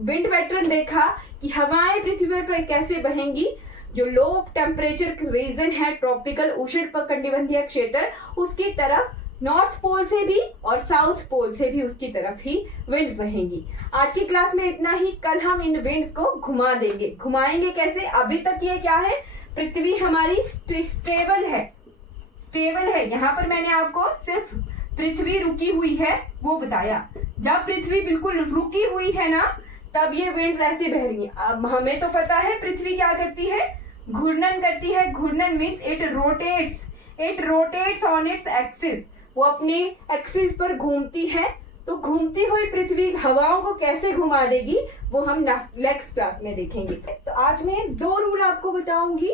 विंड पैटर्न देखा कि हवाएं पृथ्वी पर कैसे बहेंगी। जो लो टेम्परेचर रीजन है, ट्रॉपिकल उष्णकटिबंधीय क्षेत्र, उसकी तरफ नॉर्थ पोल से भी और साउथ पोल से भी उसकी तरफ ही विंड्स बहेंगी। आज की क्लास में इतना ही। कल हम इन विंड्स को घुमा देंगे। घुमाएंगे कैसे, अभी तक ये क्या है, पृथ्वी हमारी स्टेबल है। यहाँ पर मैंने आपको सिर्फ पृथ्वी रुकी हुई है वो बताया। जब पृथ्वी बिल्कुल रुकी हुई है ना, तब ये विंड्स ऐसे बह रही हैं। अब हमें तो पता है पृथ्वी क्या करती है, घूर्णन करती है। घूर्णन means it rotates on its axis. वो अपनी एक्सिस पर घूमती है। तो घूमती हुई पृथ्वी हवाओं को कैसे घुमा देगी वो हम नेक्स्ट क्लास में देखेंगे। तो आज मैं 2 रूल आपको बताऊंगी।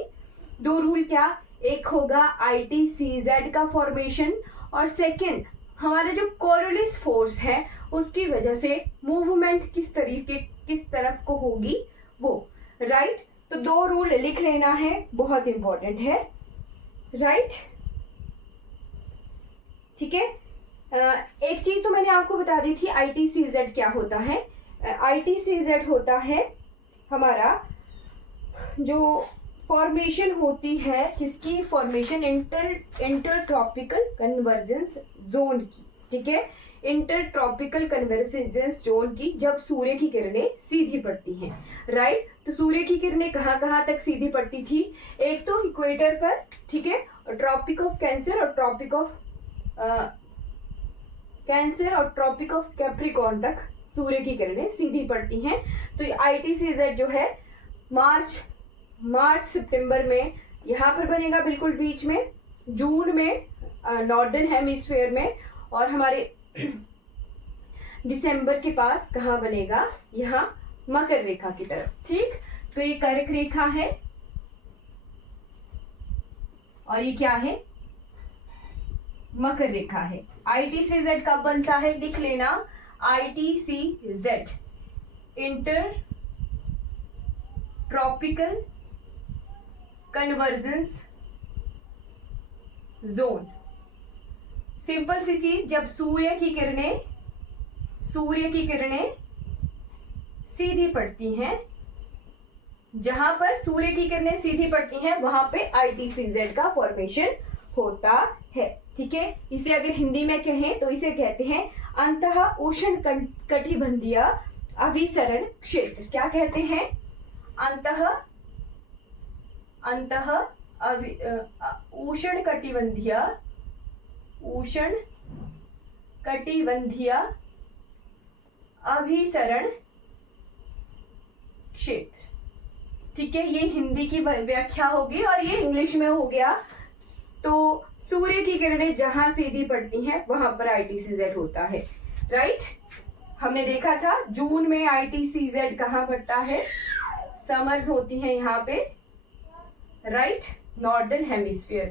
2 रूल क्या, एक होगा ITCZ का फॉर्मेशन और सेकंड हमारे जो कोरोलिस फोर्स है उसकी वजह से मूवमेंट किस तरफ को होगी वो। राइट, तो 2 रूल लिख लेना है, बहुत इंपॉर्टेंट है। राइट, ठीक है। एक चीज तो मैंने आपको बता दी थी, ITCZ क्या होता है। ITCZ होता है हमारा जो फॉर्मेशन होती है, किसकी formation, inter tropical convergence zone की। ठीक है, इंटर ट्रॉपिकल कन्वर्जेंस जोन की, जब सूर्य की किरणें सीधी पड़ती हैं। राइट, तो सूर्य की किरणें कहाँ तक सीधी पड़ती थी, एक तो इक्वेटर पर, ठीक है, और ट्रॉपिक ऑफ कैंसर और ट्रॉपिक ऑफ कैप्रिकॉर्न तक सूर्य की किरणें सीधी पड़ती हैं। तो ITCZ जो है मार्च सितंबर में यहाँ पर बनेगा बिल्कुल बीच में, जून में नॉर्दर्न हेमिस्फीयर में, और हमारे दिसंबर के पास कहाँ बनेगा, यहाँ मकर रेखा की तरफ। ठीक, तो ये कर्क रेखा है और ये क्या है, मकर रेखा है। ITCZ कब बनता है, लिख लेना, ITCZ inter tropical convergence zone. Simple सी चीज, जब सूर्य की किरणें सीधी पड़ती हैं, जहां पर सूर्य की किरणें सीधी पड़ती हैं वहां पे ITCZ का फॉर्मेशन होता है। ठीक है, इसे अगर हिंदी में कहें तो इसे कहते हैं अंतः उष्ण कटिबंधीय अभिसरण क्षेत्र। क्या कहते हैं, अंतः उष्ण कटिबंधीय अभिसरण क्षेत्र। ठीक है, ये हिंदी की व्याख्या होगी और ये इंग्लिश में हो गया। तो सूर्य की किरणें जहां सीधी पड़ती हैं वहां पर ITCZ होता है। राइट, हमने देखा था जून में ITCZ कहां पड़ता है, समर्स होती हैं यहाँ पे। राइट, नॉर्दर्न हेमिस्फीयर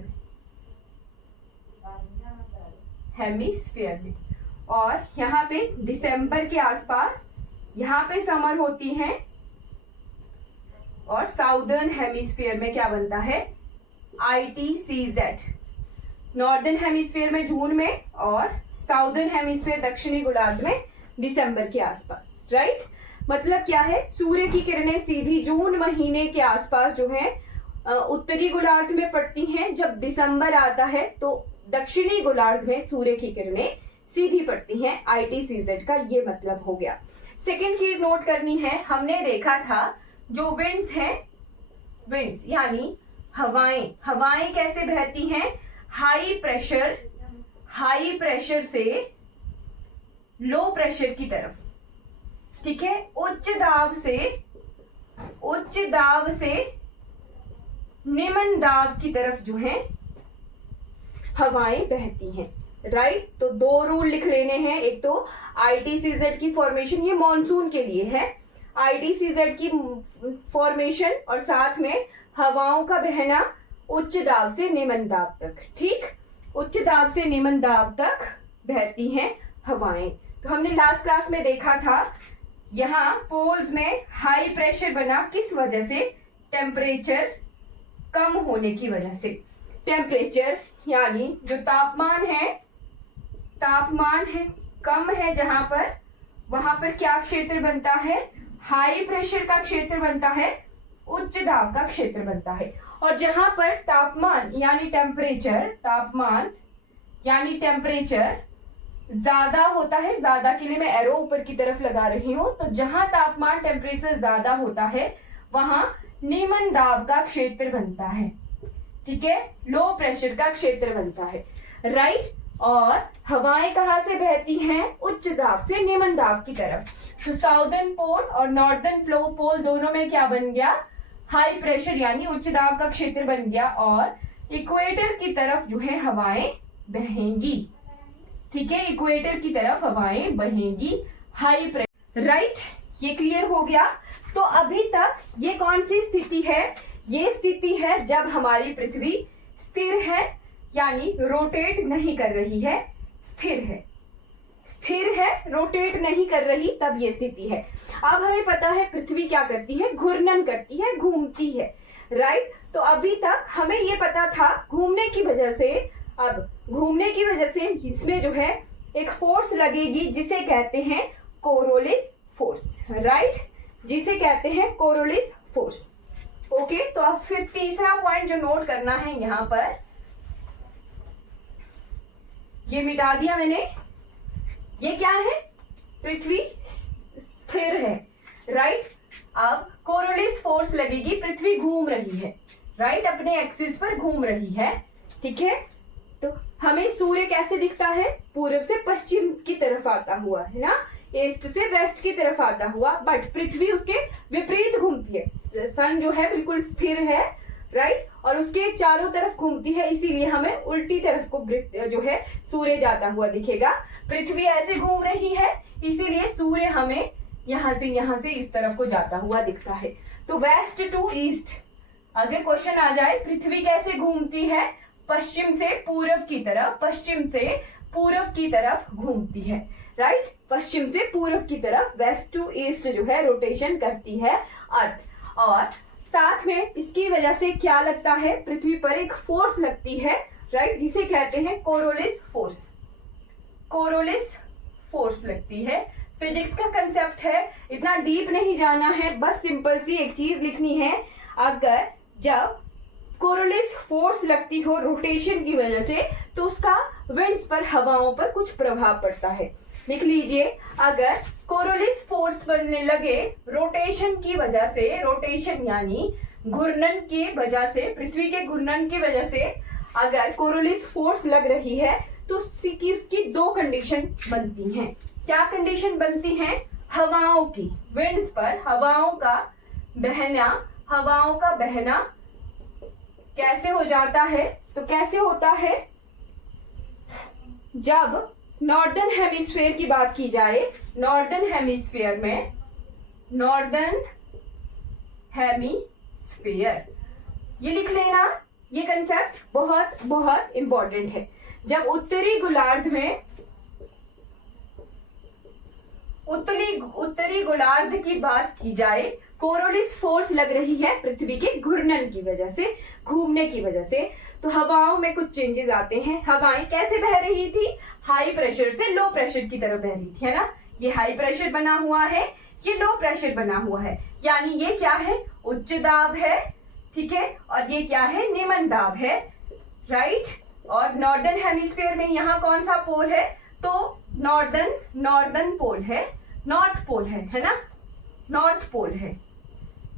में, और यहाँ पे दिसंबर के आसपास यहाँ पे समर होती हैं, और साउदर्न हेमिस्फीयर में क्या बनता है, ITCZ। नॉर्दर्न हेमिस्फीयर में जून में और साउदर्न हेमिस्फीयर दक्षिणी गोलार्ध में दिसंबर के आसपास। राइट, मतलब क्या है, सूर्य की किरणें सीधी जून महीने के आसपास जो है उत्तरी गोलार्ध में पड़ती हैं। जब दिसंबर आता है तो दक्षिणी गोलार्ध में सूर्य की किरणें सीधी पड़ती हैं। ITCZ का ये मतलब हो गया। सेकेंड चीज नोट करनी है, हमने देखा था जो विंड्स हैं, विंड्स यानी हवाएं, हवाएं कैसे बहती हैं, हाई प्रेशर से लो प्रेशर की तरफ, ठीक है, उच्च दाब से निम्न दाब की तरफ जो है हवाएं बहती हैं, राइट। तो दो रूल लिख लेने हैं, एक तो ITCZ की फॉर्मेशन, ये मॉनसून के लिए है, ITCZ की फॉर्मेशन और साथ में हवाओं का बहना उच्च दाब से निम्न दाब तक, ठीक, उच्च दाब से निम्न दाब तक बहती हैं हवाएं। तो हमने लास्ट क्लास में देखा था यहाँ पोल्स में हाई प्रेशर बना, किस वजह से, टेम्परेचर कम होने की वजह से। टेम्परेचर यानी जो तापमान है कम है जहां पर, वहां पर क्या क्षेत्र बनता है, हाई प्रेशर का क्षेत्र बनता है, उच्च दाब का क्षेत्र बनता है। और जहां पर तापमान यानी टेम्परेचर ज्यादा होता है, ज्यादा के लिए मैं एरो ऊपर की तरफ लगा रही हूं, तो जहां तापमान टेम्परेचर ज्यादा होता है वहां निम्न दाब का क्षेत्र बनता है, ठीक है, लो प्रेशर का क्षेत्र बनता है, राइट। और हवाएं कहां से बहती हैं, उच्च दाब से निम्न दाब की तरफ। तो साउदर्न पोल और नॉर्दर्न पोल दोनों में क्या बन गया, हाई प्रेशर यानी उच्च दाब का क्षेत्र बन गया, और इक्वेटर की तरफ जो है हवाएं बहेंगी, ठीक है, इक्वेटर की तरफ हवाएं बहेंगी, हाई प्रेशर, राइट। ये क्लियर हो गया। तो अभी तक ये कौन सी स्थिति है, ये स्थिति है जब हमारी पृथ्वी स्थिर है, यानी रोटेट नहीं कर रही है, स्थिर है, रोटेट नहीं कर रही, तब ये स्थिति है। अब हमें पता है पृथ्वी क्या करती है, घूर्णन करती है, घूमती है, राइट। तो अभी तक हमें ये पता था घूमने की वजह से, अब घूमने की वजह से इसमें जो है एक फोर्स लगेगी जिसे कहते हैं कोरोलिस फोर्स, राइट, जिसे कहते हैं कोरोलिस फोर्स। ओके, तो अब फिर तीसरा पॉइंट जो नोट करना है यहां पर, ये मिटा दिया मैंने, ये क्या है, पृथ्वी स्थिर है, राइट। अब कोरोलिस फोर्स लगेगी, पृथ्वी घूम रही है, राइट, अपने एक्सिस पर घूम रही है, ठीक है। तो हमें सूर्य कैसे दिखता है, पूर्व से पश्चिम की तरफ आता हुआ, है ना, ईस्ट से वेस्ट की तरफ आता हुआ, बट पृथ्वी उसके विपरीत घूमती है। सन जो है बिल्कुल स्थिर है, राइट, और उसके चारों तरफ घूमती है, इसीलिए हमें उल्टी तरफ को जो है सूर्य जाता हुआ दिखेगा। पृथ्वी ऐसे घूम रही है, इसीलिए सूर्य हमें यहाँ से इस तरफ को जाता हुआ दिखता है। तो वेस्ट टू ईस्ट, अगर क्वेश्चन आ जाए पृथ्वी कैसे घूमती है, पश्चिम से पूरब की तरफ घूमती है, राइट, पश्चिम से पूरब की तरफ, वेस्ट टू ईस्ट जो है रोटेशन करती है अर्थ। और साथ में इसकी वजह से क्या लगता है, पृथ्वी पर एक फोर्स लगती है, राइट, जिसे कहते हैं कोरोलिस फोर्स लगती है। फिजिक्स का कंसेप्ट है, इतना डीप नहीं जाना है, बस सिंपल सी एक चीज लिखनी है, अगर जब कोरोलिस फोर्स लगती हो रोटेशन की वजह से, तो उसका विंड्स पर, हवाओं पर कुछ प्रभाव पड़ता है। लिख लीजिए, अगर कोरोलिस फोर्स बनने लगे रोटेशन की वजह से, रोटेशन यानी घूर्णन की वजह से, पृथ्वी के घूर्णन की वजह से अगर कोरोलिस फोर्स लग रही है, तो उसकी दो कंडीशन बनती हैं। क्या कंडीशन बनती हैं, हवाओं की, विंड्स पर हवाओं का बहना कैसे हो जाता है, तो कैसे होता है, जब नॉर्दर्न हेमिस्फीयर की बात की जाए, नॉर्दर्न हेमिस्फीयर, ये लिख लेना, ये कंसेप्ट बहुत बहुत इंपॉर्टेंट है। जब उत्तरी गोलार्ध की बात की जाए, कोरोलिस फोर्स लग रही है पृथ्वी के घूर्णन की वजह से, घूमने की वजह से, तो हवाओं में कुछ चेंजेस आते हैं। हवाएं कैसे बह रही थी, हाई प्रेशर से लो प्रेशर की तरफ बह रही थी, है ना, ये हाई प्रेशर बना हुआ है, ये लो प्रेशर बना हुआ है, यानी ये क्या है, उच्च दाब है, ठीक है, और ये क्या है, निम्न दाब है, राइट। और नॉर्दर्न हेमिस्फीयर में यहाँ कौन सा पोल है, तो नॉर्दर्न पोल है, नॉर्थ पोल है ना, नॉर्थ पोल है,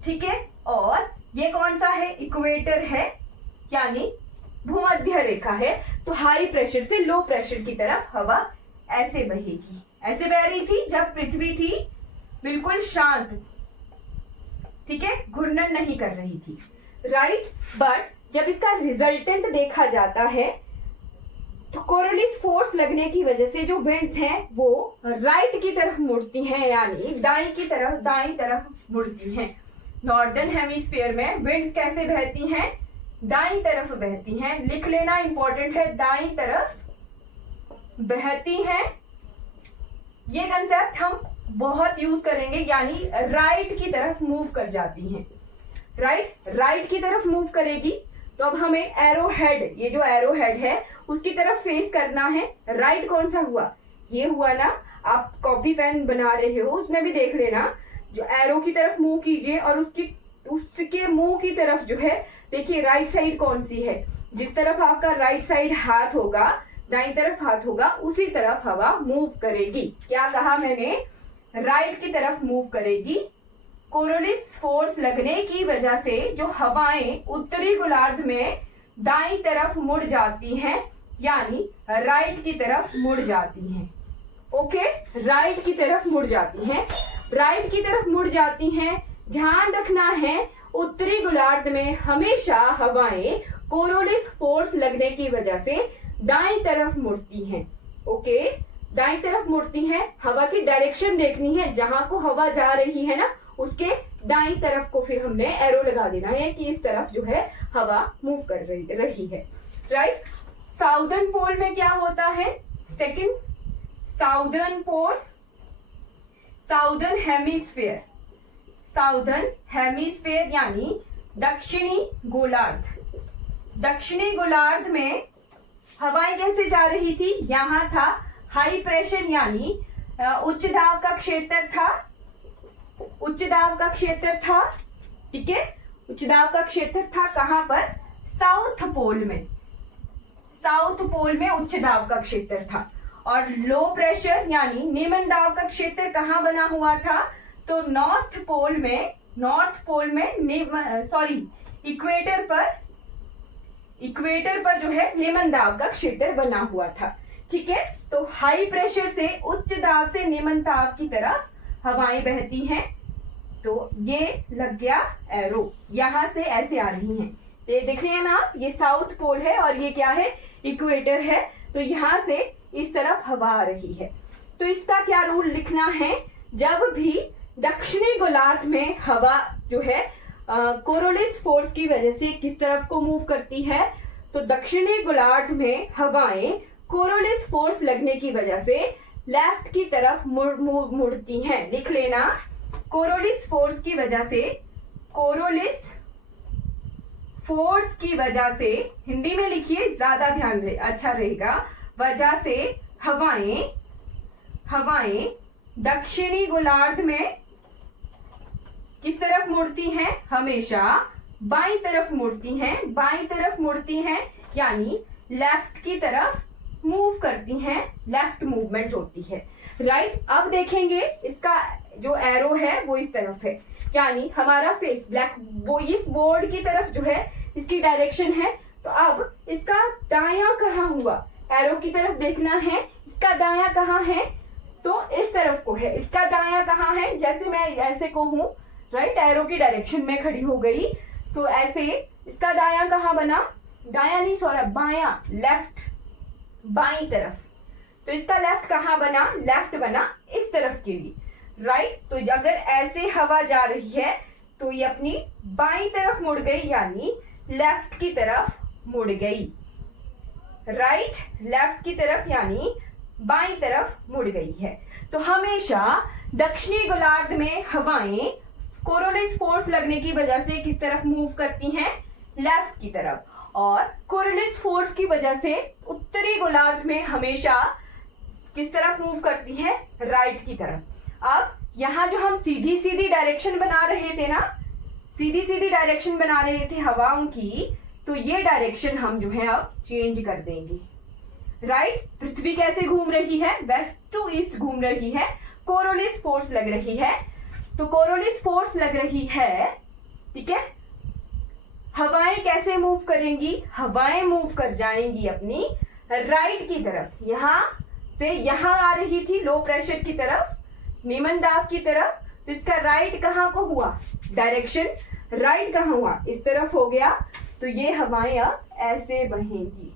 ठीक है। और ये कौन सा है, इक्वेटर है, यानी भूमध्य रेखा है। तो हाई प्रेशर से लो प्रेशर की तरफ हवा ऐसे बहेगी, ऐसे बह रही थी जब पृथ्वी थी बिल्कुल शांत, ठीक है, घूर्णन नहीं कर रही थी, राइट। बट जब इसका रिजल्टेंट देखा जाता है तो कोरोलिस फोर्स लगने की वजह से जो विंड्स हैं वो राइट की तरफ मुड़ती हैं, यानी दाईं तरफ मुड़ती हैं। नॉर्दर्न हेमिस्फीयर में विंड्स कैसे बहती हैं, दाईं तरफ बहती हैं, लिख लेना इंपॉर्टेंट है, दाईं तरफ बहती हैं। ये कंसेप्ट हम बहुत यूज करेंगे, यानी राइट की तरफ मूव कर जाती हैं, राइट की तरफ मूव करेगी। तो अब हमें एरो हेड, ये जो एरो हेड है उसकी तरफ फेस करना है। राइट कौन सा हुआ, ये हुआ ना, आप कॉपी पेन बना रहे हो उसमें भी देख लेना, जो एरो की तरफ मूव कीजिए और उसके मुंह की तरफ जो है, देखिए राइट साइड कौन सी है, जिस तरफ आपका राइट साइड हाथ होगा, दाईं तरफ हाथ होगा, उसी तरफ हवा मूव करेगी। क्या कहा मैंने, राइट की तरफ मूव करेगी। कोरोलिस फोर्स लगने की वजह से जो हवाएं उत्तरी गोलार्ध में दाईं तरफ मुड़ जाती हैं, यानी राइट की तरफ मुड़ जाती हैं। ओके, राइट की तरफ मुड़ जाती हैं, राइट की तरफ मुड़ जाती हैं। ध्यान रखना है, उत्तरी गोलार्ध में हमेशा हवाएं कोरोलिस फोर्स लगने की वजह से दाईं तरफ मुड़ती हैं। ओके, दाईं तरफ मुड़ती हैं। हवा की डायरेक्शन देखनी है, जहां को हवा जा रही है ना उसके दाईं तरफ को फिर हमने एरो लगा देना है कि इस तरफ जो है हवा मूव कर रही है, राइट। साउदर्न पोल में क्या होता है, सेकंड साउदर्न पोल, साउदर्न हेमिस्फीयर यानी दक्षिणी गोलार्ध। दक्षिणी गोलार्ध में हवाएं कैसे जा रही थी, यहां था हाई प्रेशर, यानी उच्च दाब का क्षेत्र था, उच्च दाब का क्षेत्र था, ठीक है, उच्च दाब का क्षेत्र था कहां पर, साउथ पोल में, साउथ पोल में उच्च दाब का क्षेत्र था। और लो प्रेशर यानी निम्न दाब का क्षेत्र कहां बना हुआ था, तो नॉर्थ पोल में इक्वेटर पर जो है निम्न दाब का क्षेत्र बना हुआ था, ठीक है। तो हाई प्रेशर से उच्च दाब से निम्न दाब की तरफ हवाएं बहती हैं। तो ये लग गया एरो, यहां से ऐसे आ रही हैं, ये देख रहे हैं ना आप, ये साउथ पोल है और ये क्या है, इक्वेटर है। तो यहां से इस तरफ हवा आ रही है। तो इसका क्या रूल लिखना है, जब भी दक्षिणी गोलार्ध में हवा जो है कोरोलिस फोर्स की वजह से किस तरफ को मूव करती है, तो दक्षिणी गोलार्ध में हवाएं कोरोलिस फोर्स लगने की वजह से लेफ्ट की तरफ मुड़ती हैं। लिख लेना, कोरोलिस फोर्स की वजह से, कोरोलिस फोर्स की वजह से, हिंदी में लिखिए ज्यादा ध्यान अच्छा रहेगा, वजह से हवाएं दक्षिणी गोलार्ध में किस तरफ मुड़ती हैं, हमेशा बाईं तरफ मुड़ती हैं, बाईं तरफ मुड़ती हैं, यानी लेफ्ट की तरफ मूव करती हैं, लेफ्ट मूवमेंट होती है, राइट। अब देखेंगे इसका जो एरो है वो इस तरफ है, यानी हमारा फेस ब्लैक इस बोर्ड की तरफ जो है इसकी डायरेक्शन है। तो अब इसका दायां कहाँ हुआ, एरो की तरफ देखना है, इसका दायां कहाँ है, तो इस तरफ को है। इसका दायां कहाँ है, जैसे मैं ऐसे को हूं, राइट, एरो की डायरेक्शन में खड़ी हो गई, तो ऐसे इसका दायां कहाँ बना, दायां नहीं सॉरी बायां, लेफ्ट, बाईं तरफ। तो इसका लेफ्ट कहाँ बना, लेफ्ट बना इस तरफ के लिए, राइट। तो अगर ऐसे हवा जा रही है तो ये अपनी बाईं तरफ मुड़ गई, यानी लेफ्ट की तरफ मुड़ गई, राइट, लेफ्ट की तरफ यानी बाईं तरफ मुड़ गई है। तो हमेशा दक्षिणी गोलार्ध में हवाएं कोरोलिस फोर्स लगने की वजह से किस तरफ मूव करती हैं, लेफ्ट की तरफ, और कोरोलिस फोर्स की वजह से उत्तरी गोलार्ध में हमेशा किस तरफ मूव करती है, राइट की तरफ। अब यहाँ जो हम सीधी सीधी डायरेक्शन बना रहे थे ना, सीधी सीधी डायरेक्शन बना रहे थे हवाओं की, तो ये डायरेक्शन हम जो है अब चेंज कर देंगे। राइट, पृथ्वी कैसे घूम रही है? वेस्ट टू ईस्ट घूम रही है, कोरोलिस फोर्स लग रही है। तो कोरोलिस फोर्स लग रही है, ठीक है। हवाएं कैसे मूव करेंगी? हवाएं मूव कर जाएंगी अपनी राइट की तरफ। यहां से यहां आ रही थी लो प्रेशर की तरफ, निम्न दाब की तरफ, तो इसका राइट कहां को हुआ? डायरेक्शन राइट कहां हुआ? इस तरफ हो गया। तो ये हवाएं अब ऐसे बहेंगी।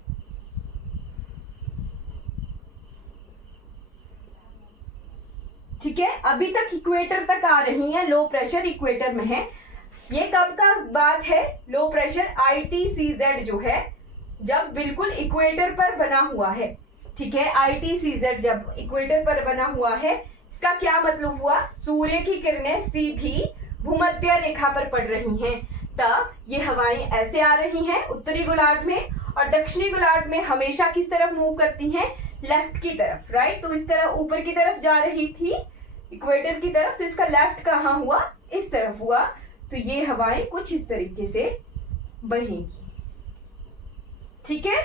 ठीक है, अभी तक इक्वेटर तक आ रही है, लो प्रेशर इक्वेटर में है। ये कब का बात है? लो प्रेशर ITCZ जो है, जब बिल्कुल इक्वेटर पर बना हुआ है। ठीक है, ITCZ जब इक्वेटर पर बना हुआ है, इसका क्या मतलब हुआ? सूर्य की किरणें सीधी भूमध्य रेखा पर पड़ रही हैं, तब ये हवाएं ऐसे आ रही हैं उत्तरी गोलार्ध में, और दक्षिणी गोलार्ध में हमेशा किस तरफ मूव करती हैं? लेफ्ट की तरफ। राइट, तो इस तरह ऊपर की तरफ जा रही थी इक्वेटर की तरफ, तो इसका लेफ्ट कहां हुआ? इस तरफ हुआ। तो ये हवाएं कुछ इस तरीके से बहेंगी। ठीक है,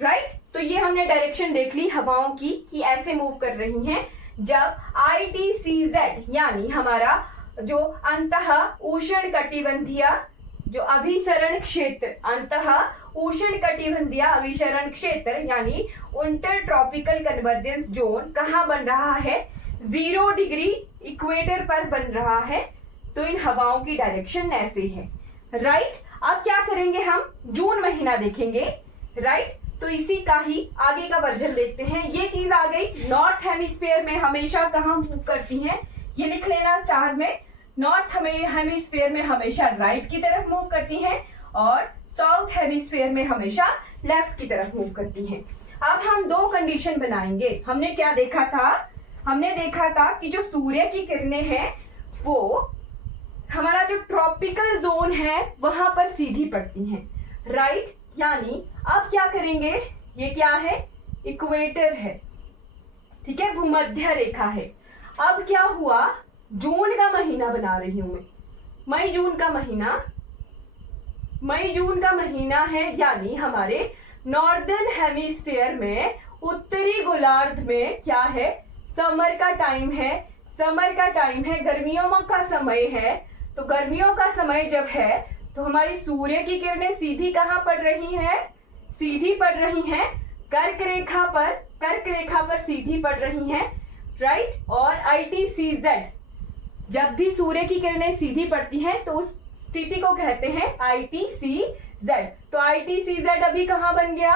राइट। तो ये हमने डायरेक्शन देख ली हवाओं की कि ऐसे मूव कर रही हैं जब ITCZ यानी हमारा जो अंतः उष्ण कटिबंधीय जो अभिसरण क्षेत्र, अंतः उष्ण कटिबंधीय अभिसरण क्षेत्र यानी इंटर ट्रॉपिकल कन्वर्जेंस जोन कहाँ बन रहा है? 0 डिग्री इक्वेटर पर बन रहा है। तो इन हवाओं की डायरेक्शन ऐसे है। राइट, अब क्या करेंगे हम? जून महीना देखेंगे। राइट, तो इसी का ही आगे का वर्जन देखते हैं। ये चीज आ गई, नॉर्थ हेमिस्फीयर में हमेशा कहाँ मूव करती हैं? ये लिख लेना स्टार में। नॉर्थ हेमिस्फीयर में हमेशा राइट की तरफ मूव करती हैं, और साउथ हेमिस्फीयर में हमेशा लेफ्ट की तरफ मूव करती हैं। अब हम दो कंडीशन बनाएंगे। हमने क्या देखा था? हमने देखा था कि जो सूर्य की किरणें हैं वो हमारा जो ट्रॉपिकल जोन है वहां पर सीधी पड़ती हैं। राइट, यानी अब क्या करेंगे? ये क्या है? इक्वेटर है। ठीक है, भूमध्य रेखा है। अब क्या हुआ? जून का महीना बना रही हूं मैं, मई जून का महीना, मई जून का महीना है, यानी हमारे नॉर्दर्न हेमिस्फीयर में उत्तरी गोलार्ध में क्या है? समर का टाइम है। समर का टाइम है, गर्मियों का समय है। तो गर्मियों का समय जब है तो हमारी सूर्य की किरणें सीधी कहाँ पड़ रही हैं? सीधी पड़ रही हैं कर्क रेखा पर, कर्क रेखा पर सीधी पड़ रही हैं। राइट, और ITCZ जब भी सूर्य की किरणें सीधी पड़ती हैं तो उस स्थिति को कहते हैं ITCZ। तो ITCZ अभी कहाँ बन गया?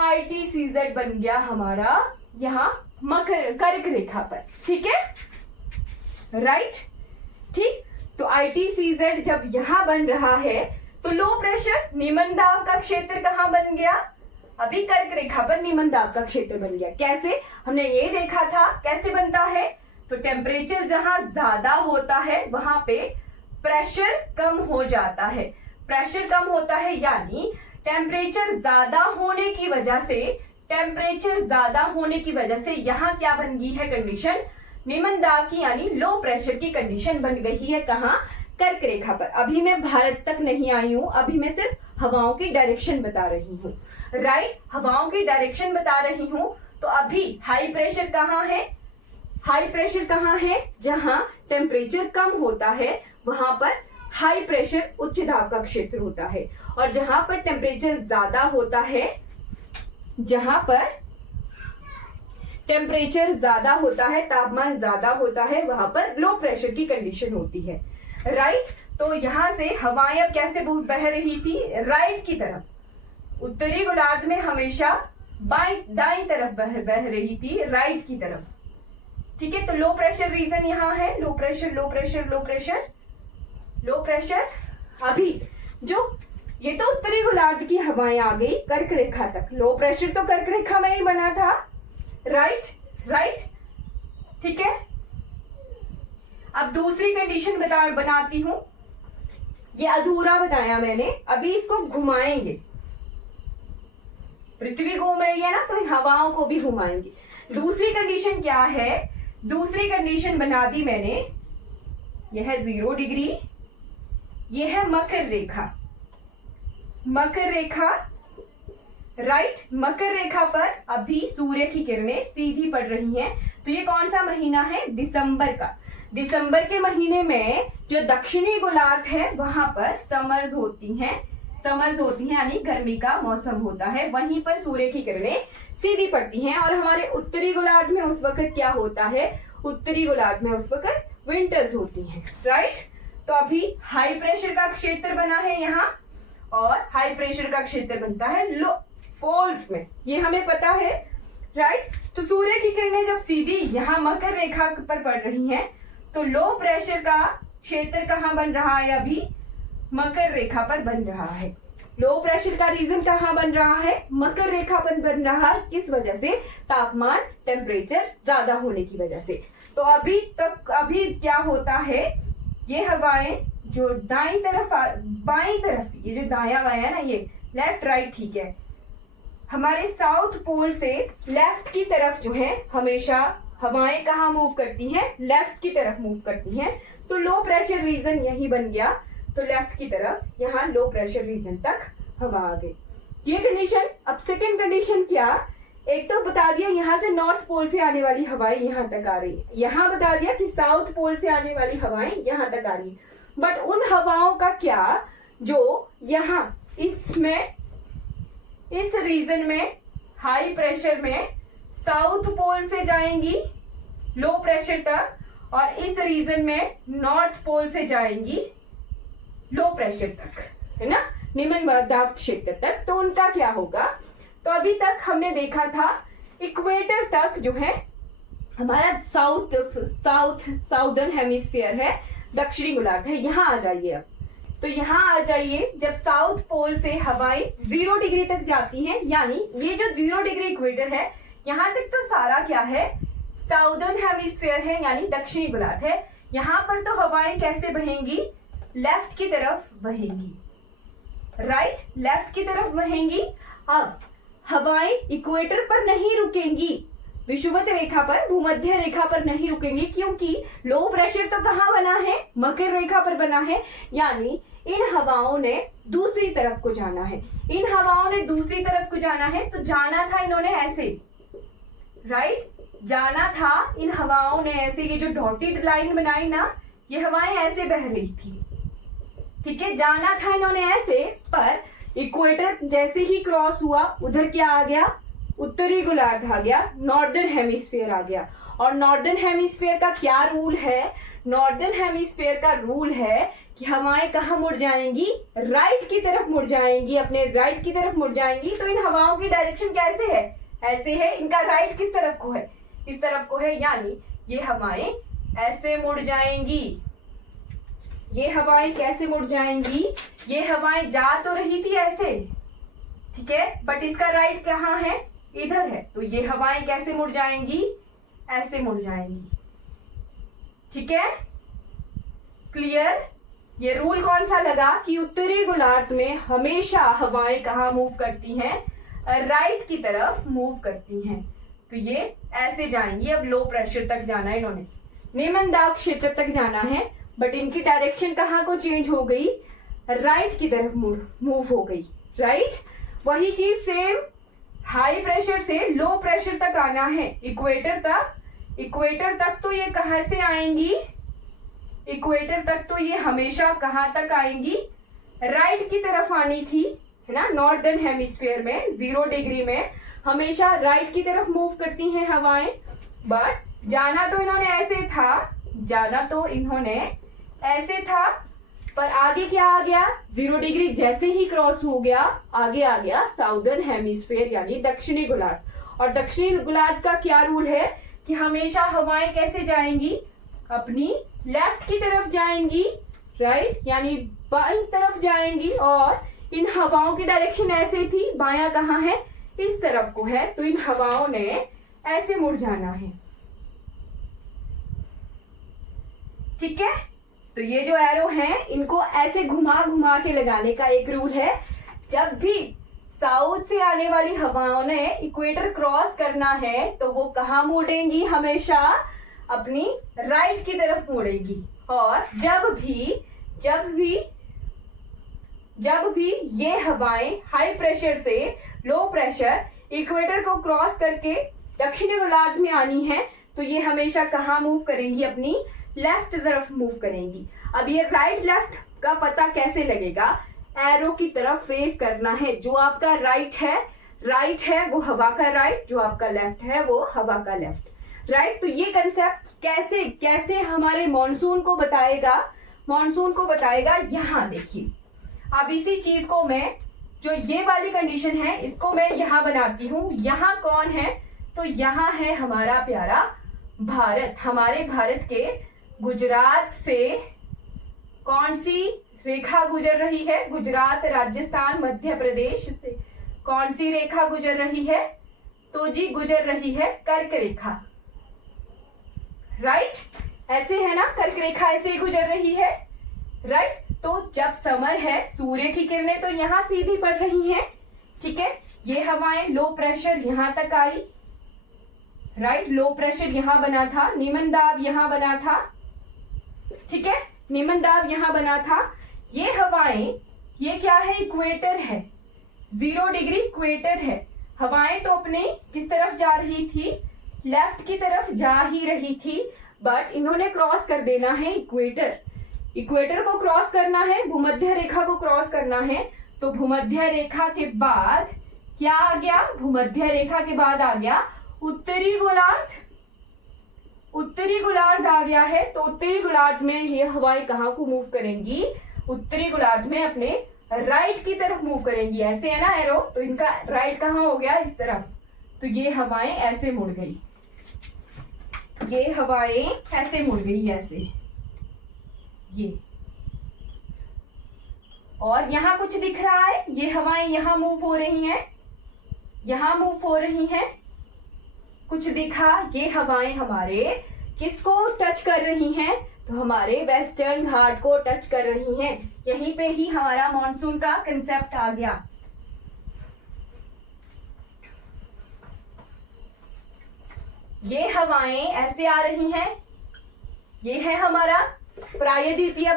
ITCZ बन गया हमारा यहाँ कर्क रेखा पर। ठीक है, राइट, ठीक। तो ITCZ जब यहां बन रहा है तो लो प्रेशर निम्न दाब का क्षेत्र कहां बन गया? अभी कर्क रेखा पर निम्न दाब का क्षेत्र बन गया। कैसे? हमने ये देखा था कैसे बनता है। तो टेम्परेचर जहां ज्यादा होता है वहां पे प्रेशर कम हो जाता है। प्रेशर कम होता है यानी टेम्परेचर ज्यादा होने की वजह से, टेम्परेचर ज्यादा होने की वजह से यहाँ क्या बन गई है कंडीशन? निम्न दाब की यानी लो प्रेशर की कंडीशन बन गई है। कहाँ? कर्क रेखा पर। अभी मैं भारत तक नहीं आई हूं, अभी मैं सिर्फ हवाओं की डायरेक्शन बता रही हूँ। राइट, हवाओं की डायरेक्शन बता रही हूं। तो अभी हाई प्रेशर कहाँ है? हाई प्रेशर कहाँ है? जहां टेम्परेचर कम होता है वहां पर हाई प्रेशर उच्च दाब का क्षेत्र होता है, और जहां पर टेम्परेचर ज्यादा होता है, जहां पर टेम्परेचर ज्यादा होता है, तापमान ज्यादा होता है, वहां पर लो प्रेशर की कंडीशन होती है। राइट, तो यहां से हवाएं अब कैसे बह रही थी? राइट की तरफ। उत्तरी गोलार्ध में हमेशा दाईं तरफ बह रही थी, राइट की तरफ। ठीक है, तो लो प्रेशर रीजन यहाँ है। Low pressure, low pressure, low pressure, low pressure. अभी जो ये तो उत्तरी गोलार्ध की हवाएं आ गई कर्क रेखा तक। लो प्रेशर तो कर्क रेखा में ही बना था। राइट, राइट, ठीक है। अब दूसरी कंडीशन बनाती हूं। ये अधूरा बताया मैंने, अभी इसको घुमाएंगे। पृथ्वी घूम रही है ना, तो इन हवाओं को भी घुमाएंगे। दूसरी कंडीशन क्या है? दूसरी कंडीशन बना दी मैंने, यह है 0 डिग्री, ये है मकर रेखा, मकर रेखा, राइट। मकर रेखा पर अभी सूर्य की किरणें सीधी पड़ रही हैं। तो ये कौन सा महीना है? दिसंबर का। दिसंबर के महीने में जो दक्षिणी गोलार्ध है वहां पर समर्स होती हैं, यानी गर्मी का मौसम होता है, वहीं पर सूर्य की किरणें सीधी पड़ती हैं। और हमारे उत्तरी गोलार्ध में उस वक्त क्या होता है? उत्तरी गोलार्ध में उस वक्त विंटर्स होती हैं, राइट। तो अभी हाई प्रेशर का क्षेत्र बना है यहाँ, और हाई प्रेशर का क्षेत्र बनता है लो पोल्स में, ये हमें पता है, राइट। तो सूर्य की किरणें जब सीधी यहाँ मकर रेखा पर पड़ रही हैं, तो लो प्रेशर का क्षेत्र कहाँ बन रहा है? अभी मकर रेखा पर बन रहा है। लो प्रेशर का रीजन कहाँ बन रहा है? मकर रेखा पर बन रहा है। किस वजह से? तापमान, टेम्परेचर ज्यादा होने की वजह से। तो अभी क्या होता है? ये हवाएं जो दाईं तरफ बाईं तरफ, ये जो दायां बायां है ना, ये लेफ्ट राइट, ठीक है, हमारे साउथ पोल से लेफ्ट की तरफ जो है हमेशा हवाएं कहाँ मूव करती हैं? लेफ्ट की तरफ मूव करती हैं। तो लो प्रेशर रीजन यही बन गया, तो लेफ्ट की तरफ यहाँ लो प्रेशर रीजन तक हवा आ गई। ये कंडीशन। अब सेकंड कंडीशन क्या? एक तो बता दिया यहाँ से नॉर्थ पोल से आने वाली हवाएं यहाँ तक आ रही है, यहाँ बता दिया कि साउथ पोल से आने वाली हवाएं यहाँ तक आ रही है। बट उन हवाओं का क्या जो यहाँ इसमें, इस रीजन में, हाई प्रेशर में साउथ पोल से जाएंगी लो प्रेशर तक, और इस रीजन में नॉर्थ पोल से जाएंगी लो प्रेशर तक, है ना, निम्न दाब क्षेत्र तक। तो उनका क्या होगा? तो अभी तक हमने देखा था इक्वेटर तक जो है हमारा साउदर्न हेमिस्फीयर है, दक्षिणी गोलार्ध है। यहाँ आ जाइए अब, तो यहाँ आ जाइए। जब साउथ पोल से हवाएं 0 डिग्री तक जाती हैं, यानी ये जो 0 डिग्री इक्वेटर है, यहाँ तक तो सारा क्या है? साउदर्न हेमिस्फीयर है, यानी दक्षिणी गोलार्ध है। यहाँ पर तो हवाएं कैसे बहेंगी? लेफ्ट की तरफ बहेंगी, राइट, लेफ्ट की तरफ बहेंगी। अब हवाएं इक्वेटर पर नहीं रुकेंगी, विषुवत रेखा पर, भूमध्य रेखा पर नहीं रुकेंगी, क्योंकि लो प्रेशर तो कहाँ बना है? मकर रेखा पर बना है। यानी इन हवाओं ने दूसरी तरफ को जाना है, इन हवाओं ने दूसरी तरफ को जाना है। तो जाना था इन्होंने ऐसे, राइट, जाना था इन हवाओं ने ऐसे। ये जो डॉटेड लाइन बनाई ना, ये हवाएं ऐसे बह रही थी, ठीक है, जाना था इन्होंने ऐसे। पर इक्वेटर जैसे ही क्रॉस हुआ, उधर क्या आ गया? उत्तरी गोलार्ध आ गया, नॉर्दर्न हेमिस्फीयर आ गया। और नॉर्दर्न हेमिस्फीयर का क्या रूल है? नॉर्दर्न हेमिस्फीयर का रूल है कि हवाएं कहाँ मुड़ जाएंगी? राइट की तरफ मुड़ जाएंगी, अपने राइट की तरफ मुड़ जाएंगी। तो इन हवाओं की डायरेक्शन कैसे है? ऐसे है। इनका राइट किस तरफ को है? इस तरफ को है, यानी ये हवाएं ऐसे मुड़ जाएंगी। ये हवाएं कैसे मुड़ जाएंगी? ये हवाएं जा तो रही थी ऐसे, ठीक है, बट इसका राइट कहाँ है? इधर है। तो ये हवाएं कैसे मुड़ जाएंगी? ऐसे मुड़ जाएंगी, ठीक है, क्लियर। ये रूल कौन सा लगा कि उत्तरी गोलार्ध में हमेशा हवाएं कहाँ मूव करती हैं? राइट की तरफ मूव करती हैं। तो ये ऐसे जाएंगी। अब लो प्रेशर तक जाना है इन्होंने, निम्न दाब क्षेत्र तक जाना है, बट इनकी डायरेक्शन कहाँ को चेंज हो गई? राइट की तरफ मूव हो गई, राइट। वही चीज सेम हाई प्रेशर से लो प्रेशर तक आना है, इक्वेटर तक। इक्वेटर तक तो ये कहाँ से आएंगी? इक्वेटर तक तो ये हमेशा कहाँ तक आएंगी? राइट की तरफ आनी थी, है ना। नॉर्दर्न हेमिस्फीयर में 0 डिग्री में हमेशा राइट की तरफ मूव करती हैं हवाएं। बट जाना तो इन्होंने ऐसे था, जाना तो इन्होंने ऐसे था, पर आगे क्या आ गया? 0 डिग्री जैसे ही क्रॉस हो गया, आगे आ गया साउदर्न हेमिस्फीयर, यानी दक्षिणी गोलार्ध। और दक्षिणी गोलार्ध का क्या रूल है कि हमेशा हवाएं कैसे जाएंगी? अपनी लेफ्ट की तरफ जाएंगी, राइट, यानी बाईं तरफ जाएंगी। और इन हवाओं की डायरेक्शन ऐसे थी, बायां कहाँ है? इस तरफ को है। तो इन हवाओं ने ऐसे मुड़ जाना है, ठीक है। तो ये जो एरो हैं, इनको ऐसे घुमा घुमा के लगाने का एक रूल है। जब भी साउथ से आने वाली हवाओं ने इक्वेटर क्रॉस करना है, तो वो कहाँ मुड़ेंगी? हमेशा अपनी राइट की तरफ मुड़ेंगी। और जब भी जब भी ये हवाएं हाई प्रेशर से लो प्रेशर इक्वेटर को क्रॉस करके दक्षिणी गोलार्ध में आनी है तो ये हमेशा कहाँ मूव करेंगी, अपनी लेफ्ट तरफ मूव करेंगी। अब ये राइट लेफ्ट का पता कैसे लगेगा, एरो की तरफ फेस करना है। जो आपका राइट है वो हवा का राइट, जो आपका लेफ्ट है वो हवा का लेफ्ट, राइट। तो ये कंसेप्ट कैसे कैसे हमारे मॉनसून को बताएगा, यहाँ देखिए। अब इसी चीज को मैं, जो ये वाली कंडीशन है इसको मैं यहाँ बनाती हूँ। यहाँ कौन है, तो यहाँ है हमारा प्यारा भारत। हमारे भारत के गुजरात से कौन सी रेखा गुजर रही है, गुजरात, राजस्थान, मध्य प्रदेश से कौन सी रेखा गुजर रही है, तो जी गुजर रही है कर्क रेखा, राइट। ऐसे है ना, कर्क रेखा ऐसे ही गुजर रही है, राइट। तो जब समर है, सूर्य की किरणें तो यहाँ सीधी पड़ रही हैं, ठीक है। ये हवाएं लो प्रेशर यहाँ तक आई, राइट। लो प्रेशर यहाँ बना था, निम्न दाब यहाँ बना था, ठीक है, निम्न दाब यहाँ बना था। ये हवाएं, ये क्या है, इक्वेटर है, 0 डिग्री इक्वेटर है। हवाएं तो अपने किस तरफ जा रही थी, लेफ्ट की तरफ जा ही रही थी, बट इन्होंने क्रॉस कर देना है इक्वेटर। इक्वेटर को क्रॉस करना है, भूमध्य रेखा को क्रॉस करना है, तो भूमध्य रेखा के बाद क्या आ गया, भूमध्य रेखा के बाद आ गया उत्तरी गोलार्ध। उत्तरी गोलार्ध आ गया है, तो उत्तरी गोलार्ध में ये हवाएं कहाँ को मूव करेंगी, उत्तरी गोलार्ध में अपने राइट की तरफ मूव करेंगी। ऐसे है ना एरो, तो इनका राइट कहाँ हो गया, इस तरफ। तो ये हवाएं ऐसे मुड़ गई, ये हवाएं ऐसे मुड़ गई, ऐसे ये। और यहाँ कुछ दिख रहा है, ये हवाएं यहाँ मूव हो रही हैं, यहाँ मूव हो रही हैं, कुछ दिखा। ये हवाएं हमारे किसको टच कर रही हैं, तो हमारे वेस्टर्न घाट को टच कर रही हैं। यहीं पे ही हमारा मॉनसून का कंसेप्ट आ गया। ये हवाएं ऐसे आ रही हैं, ये है हमारा प्रायद्वीपीय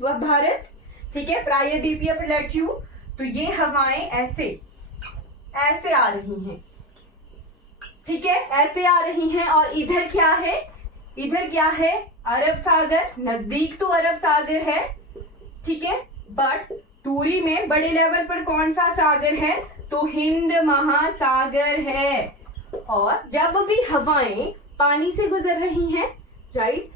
भारत, ठीक है, प्रायद्वीपीय प्लेट्यू। तो ये हवाएं ऐसे ऐसे आ रही हैं, ठीक है, ऐसे आ रही हैं। और इधर क्या है, इधर क्या है, अरब सागर, नजदीक तो अरब सागर है, ठीक है, बट दूरी में बड़े लेवल पर कौन सा सागर है, तो हिंद महासागर है। और जब भी हवाएं पानी से गुजर रही हैं, राइट,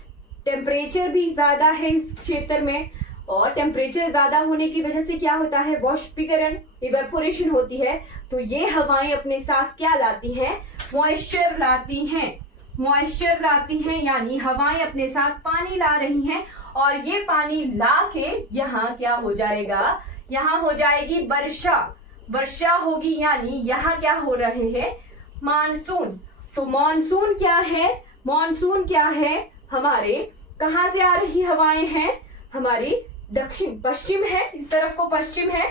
टेम्परेचर भी ज्यादा है इस क्षेत्र में, और टेम्परेचर ज्यादा होने की वजह से क्या होता है, वाष्पीकरण, इवेपोरेशन होती है। तो ये हवाएं अपने साथ क्या लाती हैं, मॉइस्चर लाती हैं, मॉइस्चर लाती हैं, यानी हवाएं अपने साथ पानी ला रही हैं। और ये पानी ला के यहाँ क्या हो जाएगा, यहाँ हो जाएगी वर्षा, वर्षा होगी, यानी यहाँ क्या हो रहे हैं, मानसून। तो मानसून क्या है, मानसून क्या है, हमारे कहाँ से आ रही हवाएं हैं, हमारी दक्षिण पश्चिम है, इस तरफ को पश्चिम है,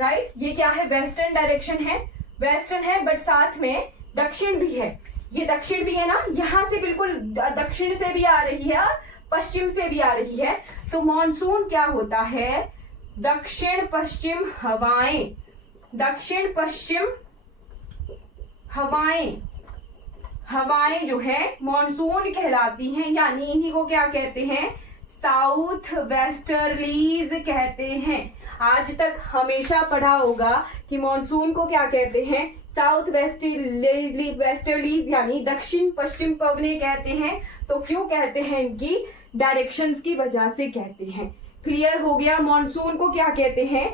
राइट। ये क्या है, वेस्टर्न डायरेक्शन है, वेस्टर्न है, बट साथ में दक्षिण भी है। ये दक्षिण भी है ना, यहाँ से बिल्कुल दक्षिण से भी आ रही है और पश्चिम से भी आ रही है। तो मॉनसून क्या होता है, दक्षिण पश्चिम हवाएं, दक्षिण पश्चिम हवाएं, हवाएं जो है मॉनसून कहलाती हैं, यानी इन्हीं को क्या कहते हैं, साउथ वेस्टर्लीज कहते हैं। आज तक हमेशा पढ़ा होगा कि मॉनसून को क्या कहते हैं, साउथ वेस्टर्लीज, यानी दक्षिण पश्चिम पवने कहते हैं। तो क्यों कहते हैं, इनकी डायरेक्शंस की वजह से कहते हैं। क्लियर हो गया, मॉनसून को क्या कहते हैं,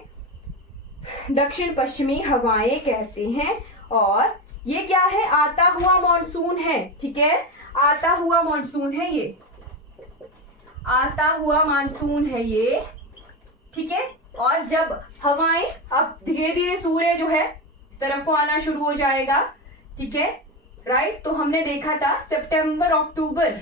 दक्षिण पश्चिमी हवाएं कहते हैं। और ये क्या है, आता हुआ मॉनसून है, ठीक है, आता हुआ मॉनसून है, ये आता हुआ मानसून है ये, ठीक है। और जब हवाएं, अब धीरे धीरे सूर्य जो है इस तरफ को आना शुरू हो जाएगा, ठीक है, राइट। तो हमने देखा था सितंबर अक्टूबर,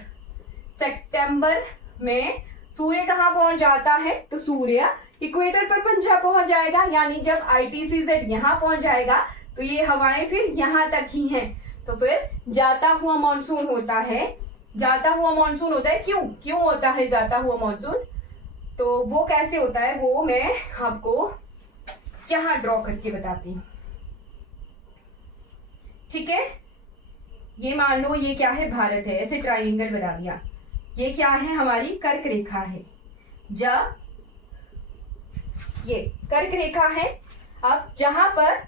सितंबर में सूर्य कहाँ पहुंच जाता है, तो सूर्य इक्वेटर पर पहुंच जाएगा, यानी जब ITCZ यहाँ पहुंच जाएगा तो ये हवाएं फिर यहाँ तक ही हैं। तो फिर जाता हुआ मॉनसून होता है, जाता हुआ मॉनसून होता है। क्यों होता है जाता हुआ मॉनसून, तो वो कैसे होता है वो मैं आपको यहाँ ड्रॉ करके बताती हूँ, ठीक है। ये मान लो ये क्या है, भारत है, ऐसे ट्राइंगल बना दिया। ये क्या है, हमारी कर्क रेखा है। जब ये कर्क रेखा है, अब जहां पर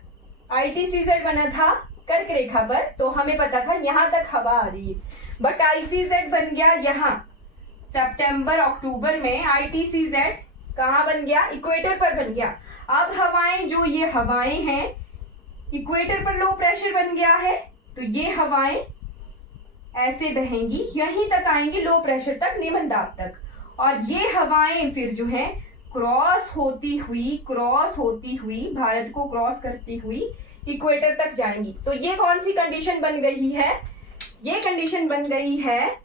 ITCZ बना था कर्क रेखा पर, तो हमें पता था यहां तक हवा आ रही है, बट ICZ बन गया यहाँ सितंबर अक्टूबर में। ITCZ कहाँ बन गया, इक्वेटर पर बन गया। अब हवाएं, जो ये हवाएं हैं, इक्वेटर पर लो प्रेशर बन गया है, तो ये हवाएं ऐसे बहेंगी, यहीं तक आएंगी, लो प्रेशर तक, निम्न दाब तक, और ये हवाएं फिर जो है क्रॉस होती हुई भारत को क्रॉस करती हुई इक्वेटर तक जाएंगी। तो ये कौन सी कंडीशन बन गई है, ये कंडीशन बन गई है,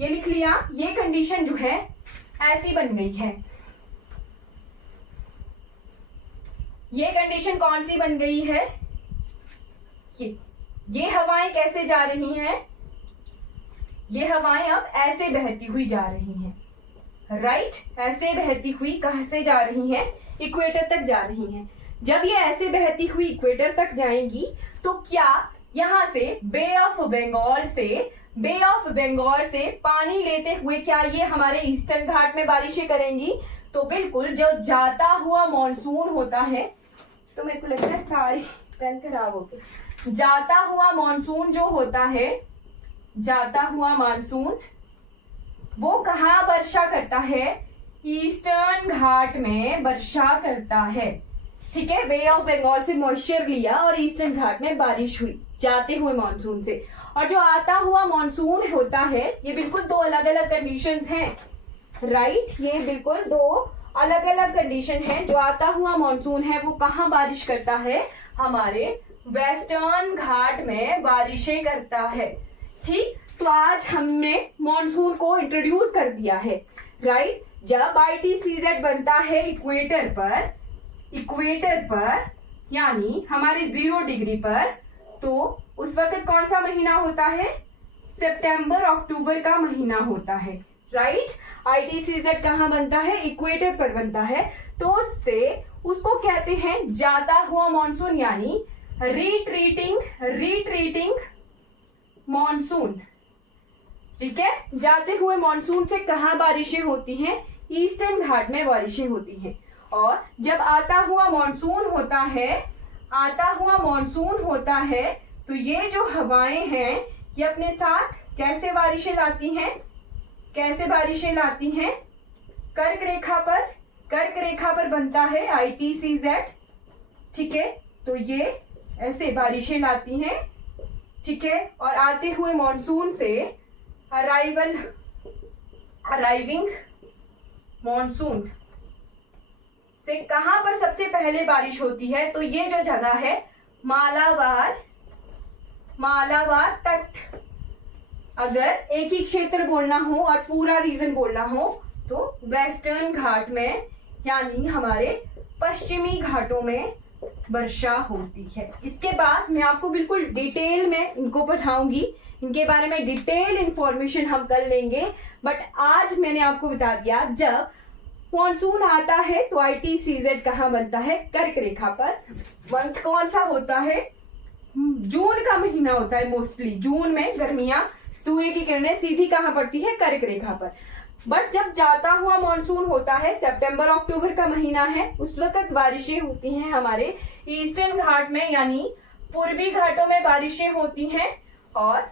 ये लिख लिया, ये कंडीशन जो है ऐसी बन गई है। ये कंडीशन कौन सी बन गई है, ये हवाएं कैसे जा रही हैं, ये हवाएं अब ऐसे बहती हुई जा रही हैं, राइट, ऐसे बहती हुई कहां से जा रही हैं, इक्वेटर तक जा रही हैं। जब ये ऐसे बहती हुई इक्वेटर तक जाएंगी, तो क्या यहां से बे ऑफ बंगाल से पानी लेते हुए क्या ये हमारे ईस्टर्न घाट में बारिशें करेंगी? तो बिल्कुल, जो जाता हुआ मॉनसून होता है, तो मेरे को लगता है सारी पेन खराब हो गई। जाता हुआ मॉनसून जो होता है, जाता हुआ मानसून, वो कहाँ वर्षा करता है, ईस्टर्न घाट में वर्षा करता है, ठीक है। बे ऑफ बंगाल से मॉइस्चर लिया और ईस्टर्न घाट में बारिश हुई जाते हुए मॉनसून से। और जो आता हुआ मॉनसून होता है, ये बिल्कुल दो अलग अलग कंडीशंस हैं, राइट, ये बिल्कुल दो अलग अलग कंडीशन है। जो आता हुआ मॉनसून है वो कहाँ बारिश करता है, हमारे वेस्टर्न घाट में बारिशें करता है, ठीक। तो आज हमने मॉनसून को इंट्रोड्यूस कर दिया है, राइट। जब ITCZ बनता है इक्वेटर पर यानी हमारे 0 डिग्री पर, तो उस वक्त कौन सा महीना होता है, सितंबर अक्टूबर का महीना होता है, राइट। ITCZ कहाँ बनता है, इक्वेटर पर बनता है, तो उसको कहते हैं जाता हुआ मॉनसून यानी रिट्रीटिंग मॉनसून, ठीक है। जाते हुए मॉनसून से कहाँ बारिशें होती हैं, ईस्टर्न घाट में बारिशें होती हैं। और जब आता हुआ मॉनसून होता है, तो ये जो हवाएं हैं, ये अपने साथ कैसे बारिशें लाती हैं, कर्क रेखा पर बनता है ITCZ, ठीक है। तो ये ऐसे बारिशें लाती हैं, ठीक है। और आते हुए मॉनसून से अराइविंग मॉनसून से कहां पर सबसे पहले बारिश होती है, तो ये जो जगह है मालाबार तट। अगर एक ही क्षेत्र बोलना हो और पूरा रीजन बोलना हो, तो वेस्टर्न घाट में यानी हमारे पश्चिमी घाटों में वर्षा होती है। इसके बाद मैं आपको बिल्कुल डिटेल में इनको पढ़ाऊंगी, इनके बारे में डिटेल इंफॉर्मेशन हम कर लेंगे। बट आज मैंने आपको बता दिया, जब मॉनसून आता है तो ITCZ कहाँ बनता है, कर्क रेखा पर। मंथ कौन सा होता है, जून का महीना होता है। मोस्टली जून में गर्मियां, सूर्य की किरणें सीधी कहाँ पड़ती है, कर्क रेखा पर। बट जब जाता हुआ मॉनसून होता है, सितंबर अक्टूबर का महीना है, उस वक्त बारिशें होती हैं हमारे ईस्टर्न घाट में, यानी पूर्वी घाटों में बारिशें होती हैं। और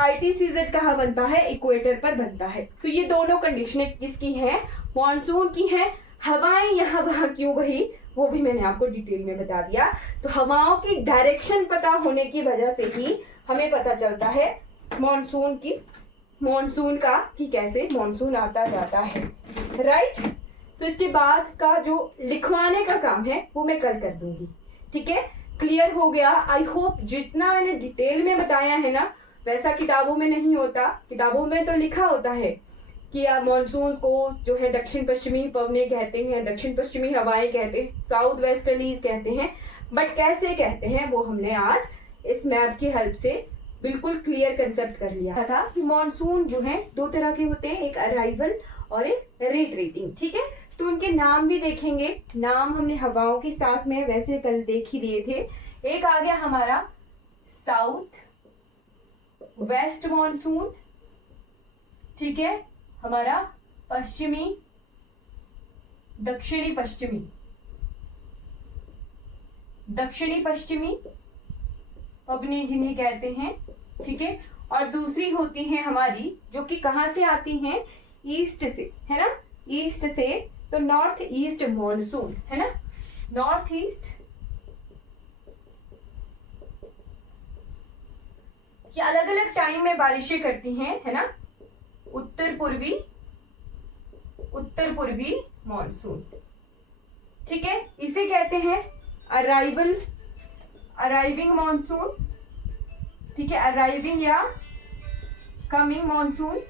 ITCZ कहाँ बनता है, इक्वेटर पर बनता है। तो ये दोनों कंडीशनें किसकी हैं, मॉनसून की हैं। हवाएं यहाँ वहां क्यों बही, वो भी मैंने आपको डिटेल में बता दिया। तो हवाओं की डायरेक्शन पता होने की वजह से ही हमें पता चलता है मॉनसून का कि कैसे मॉनसून आता जाता है, राइट। तो इसके बाद का जो लिखवाने का काम है वो मैं कल कर दूंगी, ठीक है। क्लियर हो गया, आई होप। जितना मैंने डिटेल में बताया है ना, वैसा किताबों में नहीं होता। किताबों में तो लिखा होता है कि मॉनसून को जो है दक्षिण पश्चिमी पवनें कहते हैं, दक्षिण पश्चिमी हवाएं कहते हैं, साउथ वेस्टर्लीज कहते हैं। बट कैसे कहते हैं वो हमने आज इस मैप की हेल्प से बिल्कुल क्लियर कंसेप्ट कर लिया था कि मॉनसून जो है दो तरह के होते हैं, एक अराइवल और एक रिट्रीटिंग, ठीक है। तो तो उनके नाम भी देखेंगे। नाम हमने हवाओं के साथ में वैसे कल देख ही दिए थे। एक आ गया हमारा साउथ वेस्ट मॉनसून, ठीक है, हमारा पश्चिमी, दक्षिणी पश्चिमी, दक्षिणी पश्चिमी पवने जिन्हें कहते हैं, ठीक है। और दूसरी होती है हमारी जो कि कहां से आती हैं, ईस्ट से, है ना, ईस्ट से, तो नॉर्थ ईस्ट मॉनसून, है ना, नॉर्थ ईस्ट, ये अलग अलग टाइम में बारिशें करती हैं, है ना। उत्तर पूर्वी मॉनसून, ठीक है, इसे कहते हैं अराइविंग मॉनसून, ठीक है, अराइविंग या कमिंग मॉनसून,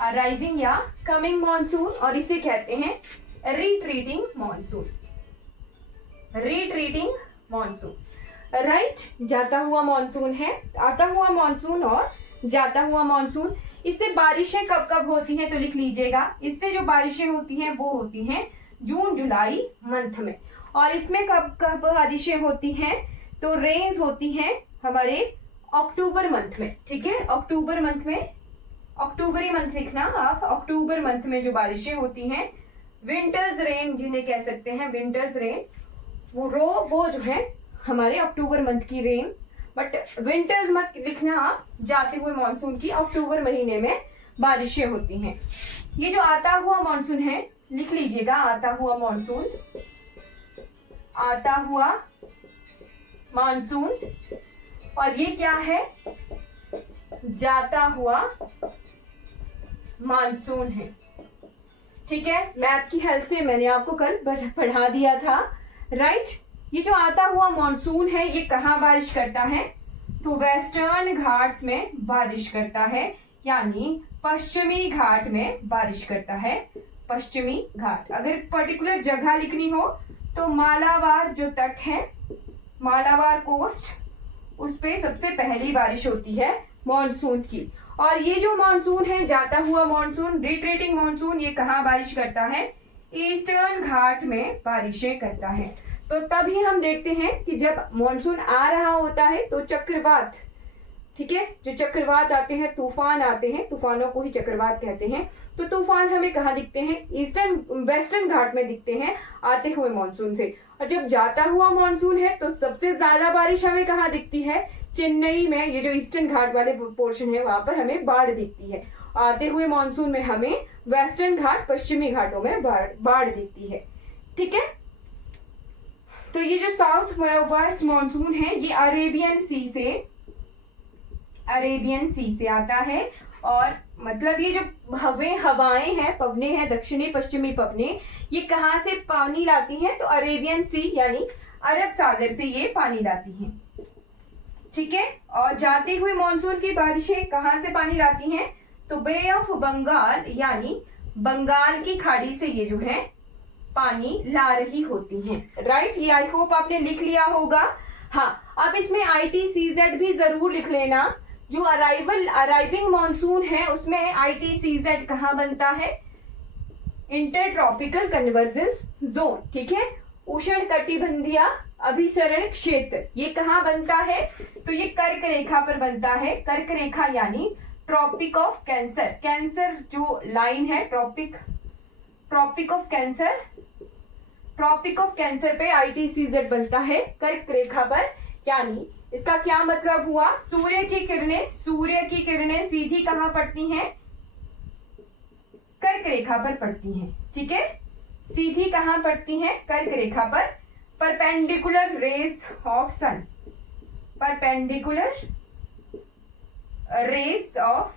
अराइविंग या कमिंग मॉनसून, और इसे कहते हैं retreating monsoon, retreating monsoon, right. जाता हुआ मॉनसून है, आता हुआ मॉनसून और जाता हुआ मॉनसून। इससे बारिशें कब कब होती हैं तो लिख लीजिएगा। इससे जो बारिशें होती हैं वो होती हैं जून जुलाई मंथ में। और इसमें कब कब बारिशें होती हैं तो रेन्स होती हैं हमारे अक्टूबर मंथ में, ठीक है, अक्टूबर मंथ में, अक्टूबरी मंथ लिखना आप, अक्टूबर मंथ में जो बारिशें होती हैं, विंटर्स रेन जिन्हें कह सकते हैं, विंटर्स रेन, वो जो है हमारे अक्टूबर मंथ की रेन। बट विंटर्स मत लिखना आप, जाते हुए मॉनसून की अक्टूबर महीने में बारिशें होती हैं। ये जो आता हुआ मॉनसून है लिख लीजिएगा, आता हुआ मॉनसून, आता हुआ मॉनसून, और ये क्या है, जाता हुआ मॉनसून है, ठीक है। मैप की हेल्प से मैंने आपको कल पढ़ा दिया था, राइट। ये जो आता हुआ मॉनसून है ये कहाँ बारिश करता है, तो वेस्टर्न घाट्स में बारिश करता है, यानी पश्चिमी घाट में बारिश करता है, पश्चिमी घाट। अगर पर्टिकुलर जगह लिखनी हो तो मालाबार जो तट है, मालाबार कोस्ट, उस पे सबसे पहली बारिश होती है मॉनसून की। और ये जो मॉनसून है, जाता हुआ मॉनसून, रिट्रीटिंग मॉनसून, ये कहाँ बारिश करता है, ईस्टर्न घाट में बारिशें करता है। तो तभी हम देखते हैं कि जब मॉनसून आ रहा होता है तो चक्रवात, ठीक है, जो चक्रवात आते हैं, तूफान आते हैं, तूफानों को ही चक्रवात कहते हैं। तो तूफान हमें कहाँ दिखते हैं, वेस्टर्न घाट में दिखते हैं आते हुए मॉनसून से। और जब जाता हुआ मॉनसून है तो सबसे ज्यादा बारिश हमें कहाँ दिखती है, चेन्नई में, ये जो ईस्टर्न घाट वाले पोर्शन है वहां पर हमें बाढ़ दिखती है। आते हुए मॉनसून में हमें वेस्टर्न घाट, पश्चिमी घाटों में बाढ़ दिखती है, ठीक है। तो ये जो साउथ वेस्ट मॉनसून है ये अरेबियन सी से आता है। और मतलब ये जो हवाएं हैं, पवने हैं, दक्षिणी पश्चिमी पवने, ये कहाँ से पानी लाती हैं, तो अरेबियन सी यानी अरब सागर से ये पानी लाती हैं, ठीक है। और जाते हुए मॉनसून की बारिशें कहाँ से पानी लाती हैं, तो बे ऑफ बंगाल यानी बंगाल की खाड़ी से ये जो है पानी ला रही होती हैं, राइट। ये आई होप आपने लिख लिया होगा। हाँ, अब इसमें ITCZ भी जरूर लिख लेना। जो अराइविंग मॉनसून है उसमें ITCZ कहाँ बनता है, इंटर ट्रॉपिकल कन्वर्जेंस जोन, ठीक है, उष्ण कटिबंधीय अभिसरण क्षेत्र, ये कहाँ बनता है, तो ये कर्क रेखा पर बनता है। कर्क रेखा यानी ट्रॉपिक ऑफ कैंसर, कैंसर जो लाइन है, ट्रॉपिक ऑफ कैंसर पे ITCZ बनता है कर्क रेखा पर। यानी इसका क्या मतलब हुआ, सूर्य की किरणें सीधी कहां पड़ती हैं, कर्क रेखा पर पड़ती हैं, ठीक है, सीधी कहां पड़ती हैं, कर्क रेखा पर। Perpendicular rays of sun, perpendicular rays of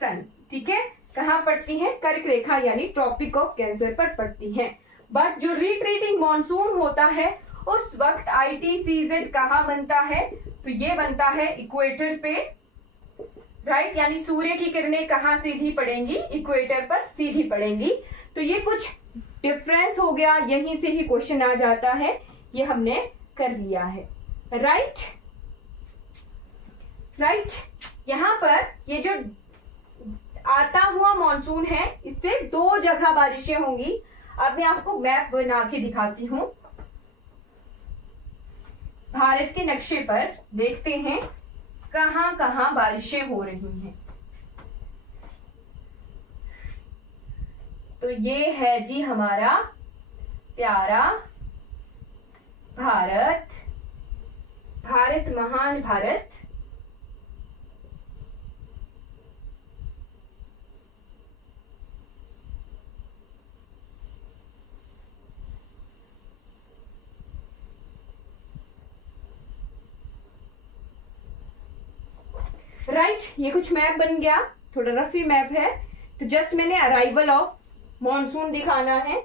sun, ठीक है, कहां पड़ती हैं, कर्क रेखा यानी ट्रॉपिक ऑफ कैंसर पर पड़ती हैं। बट जो रिट्रीटिंग मॉनसून होता है उस वक्त ITCZ कहां बनता है, तो ये बनता है इक्वेटर पे, राइट, यानी सूर्य की किरणें कहां सीधी पड़ेंगी, इक्वेटर पर सीधी पड़ेंगी। तो ये कुछ डिफरेंस हो गया, यहीं से ही क्वेश्चन आ जाता है, ये हमने कर लिया है, राइट। यहां पर ये जो आता हुआ मॉनसून है, इससे 2 जगह बारिशें होंगी। अब मैं आपको मैप बना के दिखाती हूँ। भारत के नक्शे पर देखते हैं कहां कहां बारिशें हो रही हैं। तो ये है जी हमारा प्यारा भारत, भारत महान भारत। राइट, ये कुछ मैप बन गया, थोड़ा रफी मैप है। तो जस्ट मैंने अराइवल ऑफ मॉनसून दिखाना है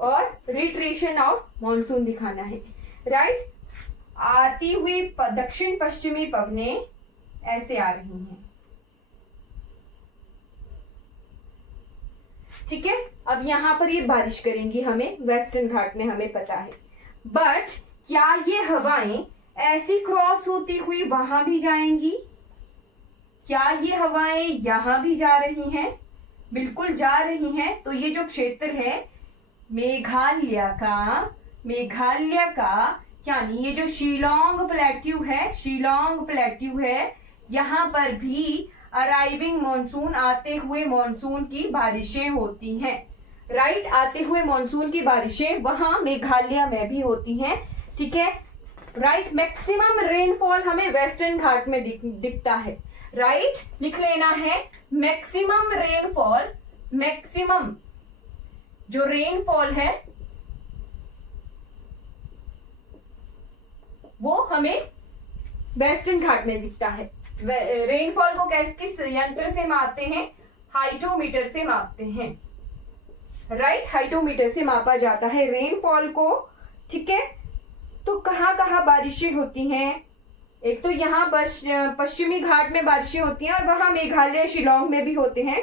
और रिट्रेशन ऑफ मॉनसून दिखाना है। राइट, आती हुई दक्षिण पश्चिमी पवनें ऐसे आ रही हैं। ठीक है, अब यहां पर ये बारिश करेंगी हमें वेस्टर्न घाट में, हमें पता है। बट क्या ये हवाएं ऐसी क्रॉस होती हुई वहां भी जाएंगी? क्या ये हवाएं यहां भी जा रही हैं? बिल्कुल जा रही हैं। तो ये जो क्षेत्र है मेघालय का यानी ये जो शिलोंग प्लेट्यू है, शिलोंग प्लेट्यू है, यहाँ पर भी अराइविंग मॉनसून, आते हुए मॉनसून की बारिशें होती हैं। राइट, आते हुए मॉनसून की बारिशें वहां मेघालय में भी होती हैं। ठीक है, राइट, मैक्सिमम रेनफॉल हमें वेस्टर्न घाट में दिखता है। राइट, लिख लेना है मैक्सिमम रेनफॉल, मैक्सिमम जो रेनफॉल है वो हमें वेस्टर्न घाट में दिखता है। रेनफॉल को किस यंत्र से मापते हैं? हाइड्रोमीटर से मापते हैं। राइट, हाइड्रोमीटर से मापा जाता है रेनफॉल को। ठीक है, तो कहाँ कहाँ बारिशें होती हैं? एक तो यहाँ पर पश्चिमी घाट में बारिशें होती हैं और वहां मेघालय शिलोंग में भी होते हैं।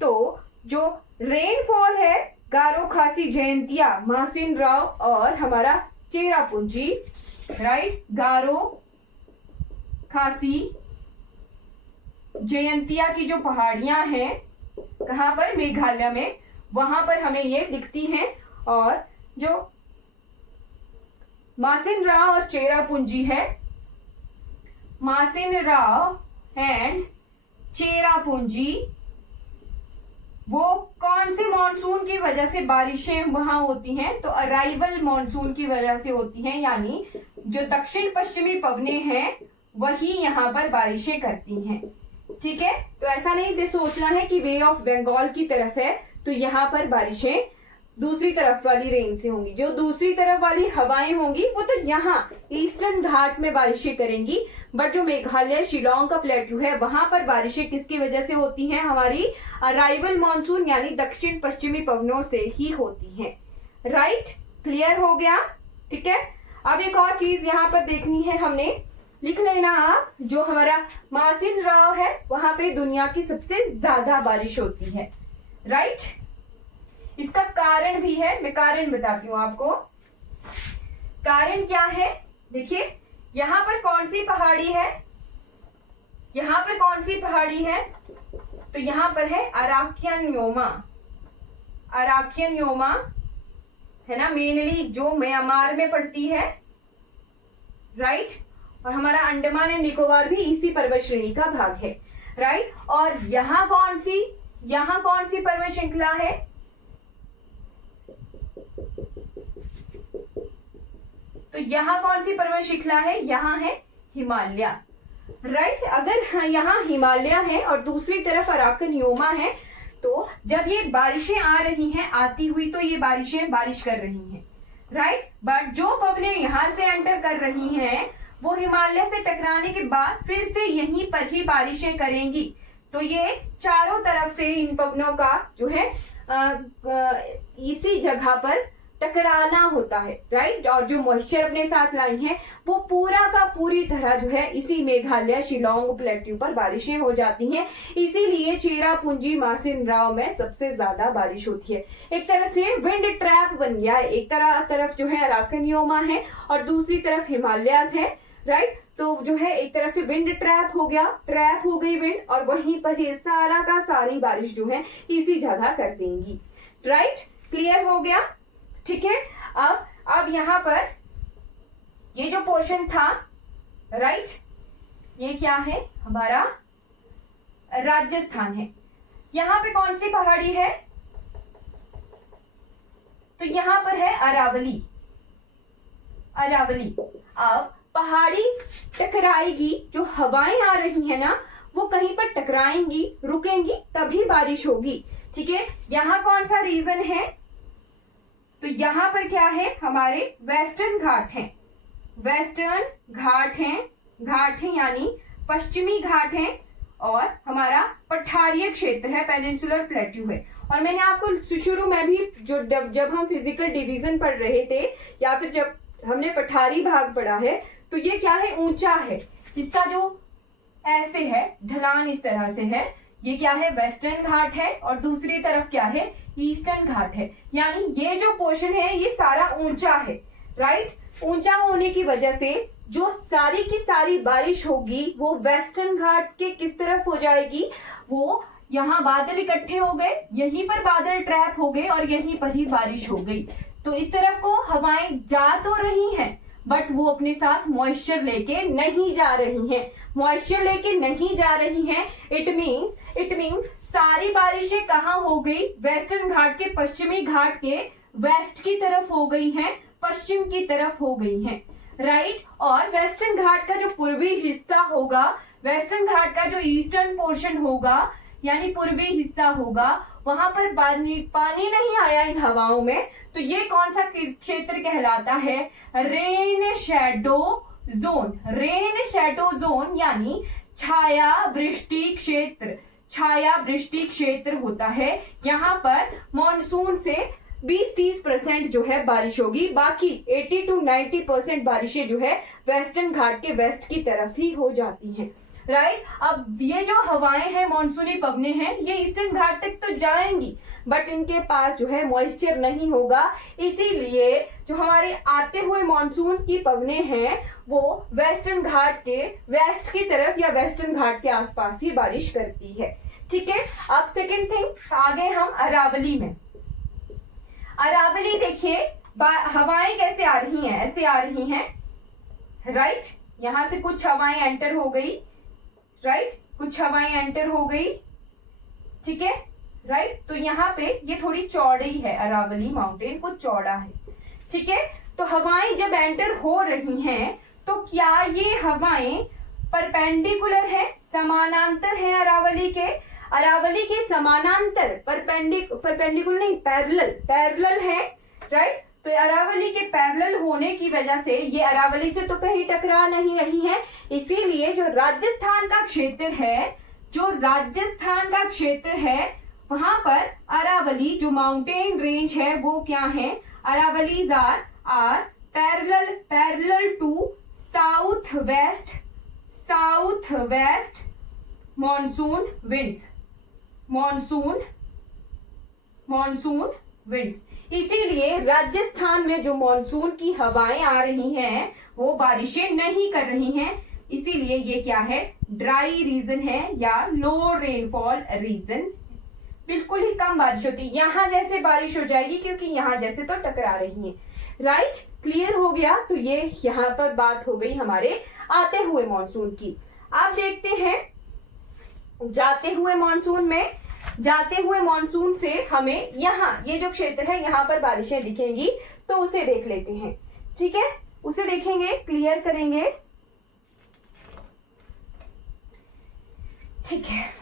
तो जो रेनफॉल है गारो, खासी, जयंतिया, मासिन राव और हमारा चेरापूंजी। राइट, गारो, खासी, जयंतिया की जो पहाड़ियां हैं कहां पर? मेघालय में, वहां पर हमें ये दिखती हैं। और जो मासिन राव और चेरापूंजी है, मासिन राव एंड चेरापूंजी, वो कौन से मॉनसून की वजह से बारिशें वहां होती हैं? तो अराइवल मॉनसून की वजह से होती हैं, यानी जो दक्षिण पश्चिमी पवनें हैं वही यहाँ पर बारिशें करती हैं। ठीक है, तो ऐसा नहीं सोचना है कि वे ऑफ बंगाल की तरफ है तो यहाँ पर बारिशें दूसरी तरफ वाली रेंज से होंगी। जो दूसरी तरफ वाली हवाएं होंगी वो तो यहाँ ईस्टर्न घाट में बारिशें करेंगी। बट जो मेघालय शिलोंग का प्लेट्यू है वहां पर बारिशें किसकी वजह से होती हैं? हमारी अराइवल मॉनसून यानी दक्षिण पश्चिमी पवनों से ही होती हैं। राइट, क्लियर हो गया? ठीक है, अब एक और चीज यहाँ पर देखनी है हमने, लिख लेना आप, जो हमारा मासिन राव है वहां पे दुनिया की सबसे ज्यादा बारिश होती है। राइट, इसका कारण भी है, मैं कारण बताती हूँ आपको। कारण क्या है? देखिए, यहां पर कौन सी पहाड़ी है? यहां पर कौन सी पहाड़ी है? तो यहां पर है अराक्यन योमा। अराक्यन योमा है ना, मेनली जो म्यांमार में पड़ती है। राइट, और हमारा अंडमान एंड निकोबार भी इसी पर्वत श्रेणी का भाग है। राइट, और यहां कौन सी पर्वत श्रृंखला है? तो यहाँ कौन सी पर्वत श्रृंखला है? यहाँ है हिमालय। राइट, अगर यहाँ हिमालय है और दूसरी तरफ अराकन योमा है, तो जब ये बारिशें आ रही हैं आती हुई, तो ये बारिशें बारिश कर रही हैं। राइट, बट जो पवनें यहाँ से एंटर कर रही हैं वो हिमालय से टकराने के बाद फिर से यहीं पर ही बारिशें करेंगी। तो ये चारों तरफ से इन पवनों का जो है इसी जगह पर टकराना होता है। राइट, और जो मॉइस्चर अपने साथ लाई हैं वो पूरा का पूरी तरह जो है इसी मेघालय शिलोंग प्लेट्यू पर बारिशें हो जाती हैं। इसीलिए चेरापूंजी मासिन राव में सबसे ज्यादा बारिश होती है। एक तरह से विंड ट्रैप बन गया है, एक तरफ जो है अराकन योमा है और दूसरी तरफ हिमालयाज है। राइट, तो जो है एक तरह से विंड ट्रैप हो गया, ट्रैप हो गई विंड, और वहीं पर ही सारा का सारी बारिश जो है इसी जगह कर देंगी। राइट, क्लियर हो गया? ठीक है। अब यहां पर ये जो पोर्शन था, राइट, ये क्या है? हमारा राजस्थान है। यहां पे कौन सी पहाड़ी है? तो यहां पर है अरावली। अरावली। अब पहाड़ी टकराएगी, जो हवाएं आ रही है ना वो कहीं पर टकराएंगी, रुकेंगी, तभी बारिश होगी। ठीक है। यहां कौन सा रीजन है? तो यहां पर क्या है? हमारे वेस्टर्न घाट हैं। वेस्टर्न घाट हैं, घाट हैं यानी पश्चिमी घाट हैं, और हमारा पठारीय क्षेत्र है, पेनिनसुलर प्लेट्यू है। और मैंने आपको शुरू में भी जो जब हम फिजिकल डिवीजन पढ़ रहे थे या फिर जब हमने पठारी भाग पढ़ा है, तो ये क्या है? ऊंचा है। इसका जो ऐसे है ढलान इस तरह से है, ये क्या है? वेस्टर्न घाट है, और दूसरी तरफ क्या है? ईस्टर्न घाट है। यानी ये जो पोर्शन है ये सारा ऊंचा है। राइट, ऊंचा होने की वजह से जो सारी की सारी बारिश होगी वो वेस्टर्न घाट के किस तरफ हो जाएगी? वो यहाँ बादल इकट्ठे हो गए, यहीं पर बादल ट्रैप हो गए, और यहीं पर ही बारिश हो गई। तो इस तरफ को हवाएं जा तो रही हैं, बट वो अपने साथ मॉइस्चर लेके नहीं जा रही हैं। मॉइस्चर लेके नहीं जा रही हैं, इट मीन सारी बारिशें कहाँ हो गई? वेस्टर्न घाट के पश्चिमी घाट के वेस्ट की तरफ हो गई हैं, पश्चिम की तरफ हो गई हैं। राइट, और वेस्टर्न घाट का जो पूर्वी हिस्सा होगा, वेस्टर्न घाट का जो ईस्टर्न पोर्शन होगा यानी पूर्वी हिस्सा होगा, वहां पर पानी नहीं आया इन हवाओं में, तो ये कौन सा क्षेत्र कहलाता है? Rain shadow zone. Rain shadow zone यानी छाया वृष्टि क्षेत्र। छाया वृष्टि क्षेत्र होता है। यहाँ पर मॉनसून से 20-30% जो है बारिश होगी, बाकी 80 to 90% बारिशें जो है वेस्टर्न घाट के वेस्ट की तरफ ही हो जाती हैं। राइट, अब ये जो हवाएं हैं, मॉनसूनी पवने हैं, ये ईस्टर्न घाट तक तो जाएंगी, बट इनके पास जो है मॉइस्चर नहीं होगा, इसीलिए जो हमारे आते हुए मॉनसून की पवने हैं वो वेस्टर्न घाट के वेस्ट की तरफ या वेस्टर्न घाट के आसपास ही बारिश करती है। ठीक है। अब सेकेंड थिंग, आगे हम अरावली में। अरावली देखिए हवाएं कैसे आ रही हैं? ऐसे आ रही हैं। राइट, यहां से कुछ हवाएं एंटर हो गई। राइट, कुछ हवाएं एंटर हो गई। ठीक है। राइट, तो यहाँ पे ये थोड़ी चौड़ी है, अरावली माउंटेन कुछ चौड़ा है। ठीक है। तो हवाएं जब एंटर हो रही हैं, तो क्या ये हवाएं परपेंडिकुलर है, समानांतर है अरावली के? अरावली के समानांतर, परपेंडिकुलर नहीं, पैरेलल है। राइट, तो अरावली के पैरेलल होने की वजह से ये अरावली से तो कहीं टकरा नहीं रही है, इसीलिए जो राजस्थान का क्षेत्र है, जो राजस्थान का क्षेत्र है, वहां पर अरावली जो माउंटेन रेंज है वो क्या है? Aravallis are parallel to south west monsoon winds. इसीलिए राजस्थान में जो मॉनसून की हवाएं आ रही हैं वो बारिशें नहीं कर रही हैं, इसीलिए ये क्या है? ड्राई रीजन है या लो रेनफॉल रीजन। बिल्कुल ही कम बारिश होती है। यहां जैसे बारिश हो जाएगी क्योंकि यहां जैसे तो टकरा रही है। राइट, क्लियर हो गया? तो ये यहां पर बात हो गई हमारे आते हुए मॉनसून की। आप देखते हैं जाते हुए मॉनसून से हमें यहाँ ये जो क्षेत्र है यहाँ पर बारिशें दिखेंगी, तो उसे देख लेते हैं। ठीक है, उसे देखेंगे, क्लियर करेंगे। ठीक है।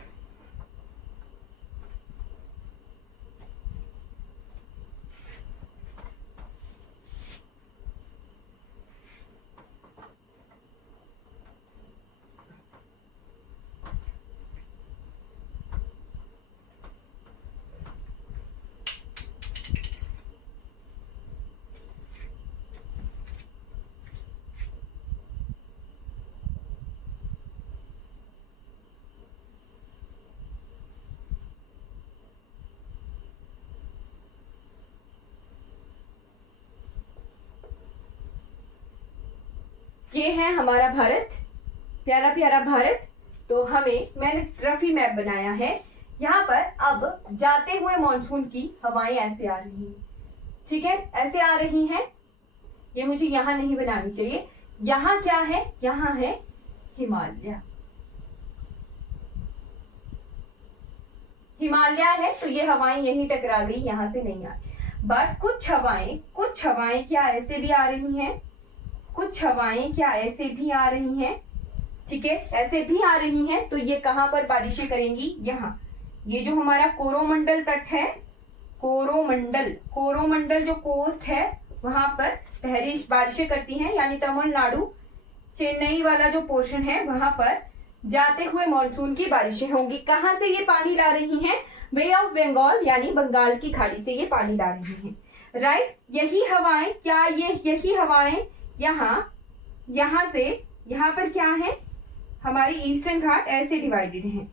ये है हमारा भारत, प्यारा प्यारा भारत। तो मैंने रफी मैप बनाया है। यहाँ पर अब जाते हुए मॉनसून की हवाएं ऐसे आ रही हैं, ठीक है, ऐसे आ रही हैं। ये मुझे यहाँ नहीं बनानी चाहिए। यहाँ क्या है, यहाँ है हिमालय। हिमालय है तो ये हवाएं यहीं टकरा गई, यहां से नहीं आ रही। बट कुछ हवाएं क्या ऐसे भी आ रही हैं, कुछ हवाएं क्या ऐसे भी आ रही हैं, ठीक है, ऐसे भी आ रही हैं। तो ये कहां पर बारिशें करेंगी, यहाँ। ये जो हमारा कोरोमंडल तट है, कोरोमंडल जो कोस्ट है, वहां पर बारिशें करती हैं, यानी तमिलनाडु चेन्नई वाला जो पोर्शन है, वहां पर जाते हुए मॉनसून की बारिशें होंगी। कहां से ये पानी ला रही हैं, बे ऑफ बंगाल यानी बंगाल की खाड़ी से ये पानी ला रही हैं, राइट। यही हवाएं यही हवाएं यहाँ से यहाँ पर क्या है, हमारी ईस्टर्न घाट ऐसे डिवाइडेड हैं,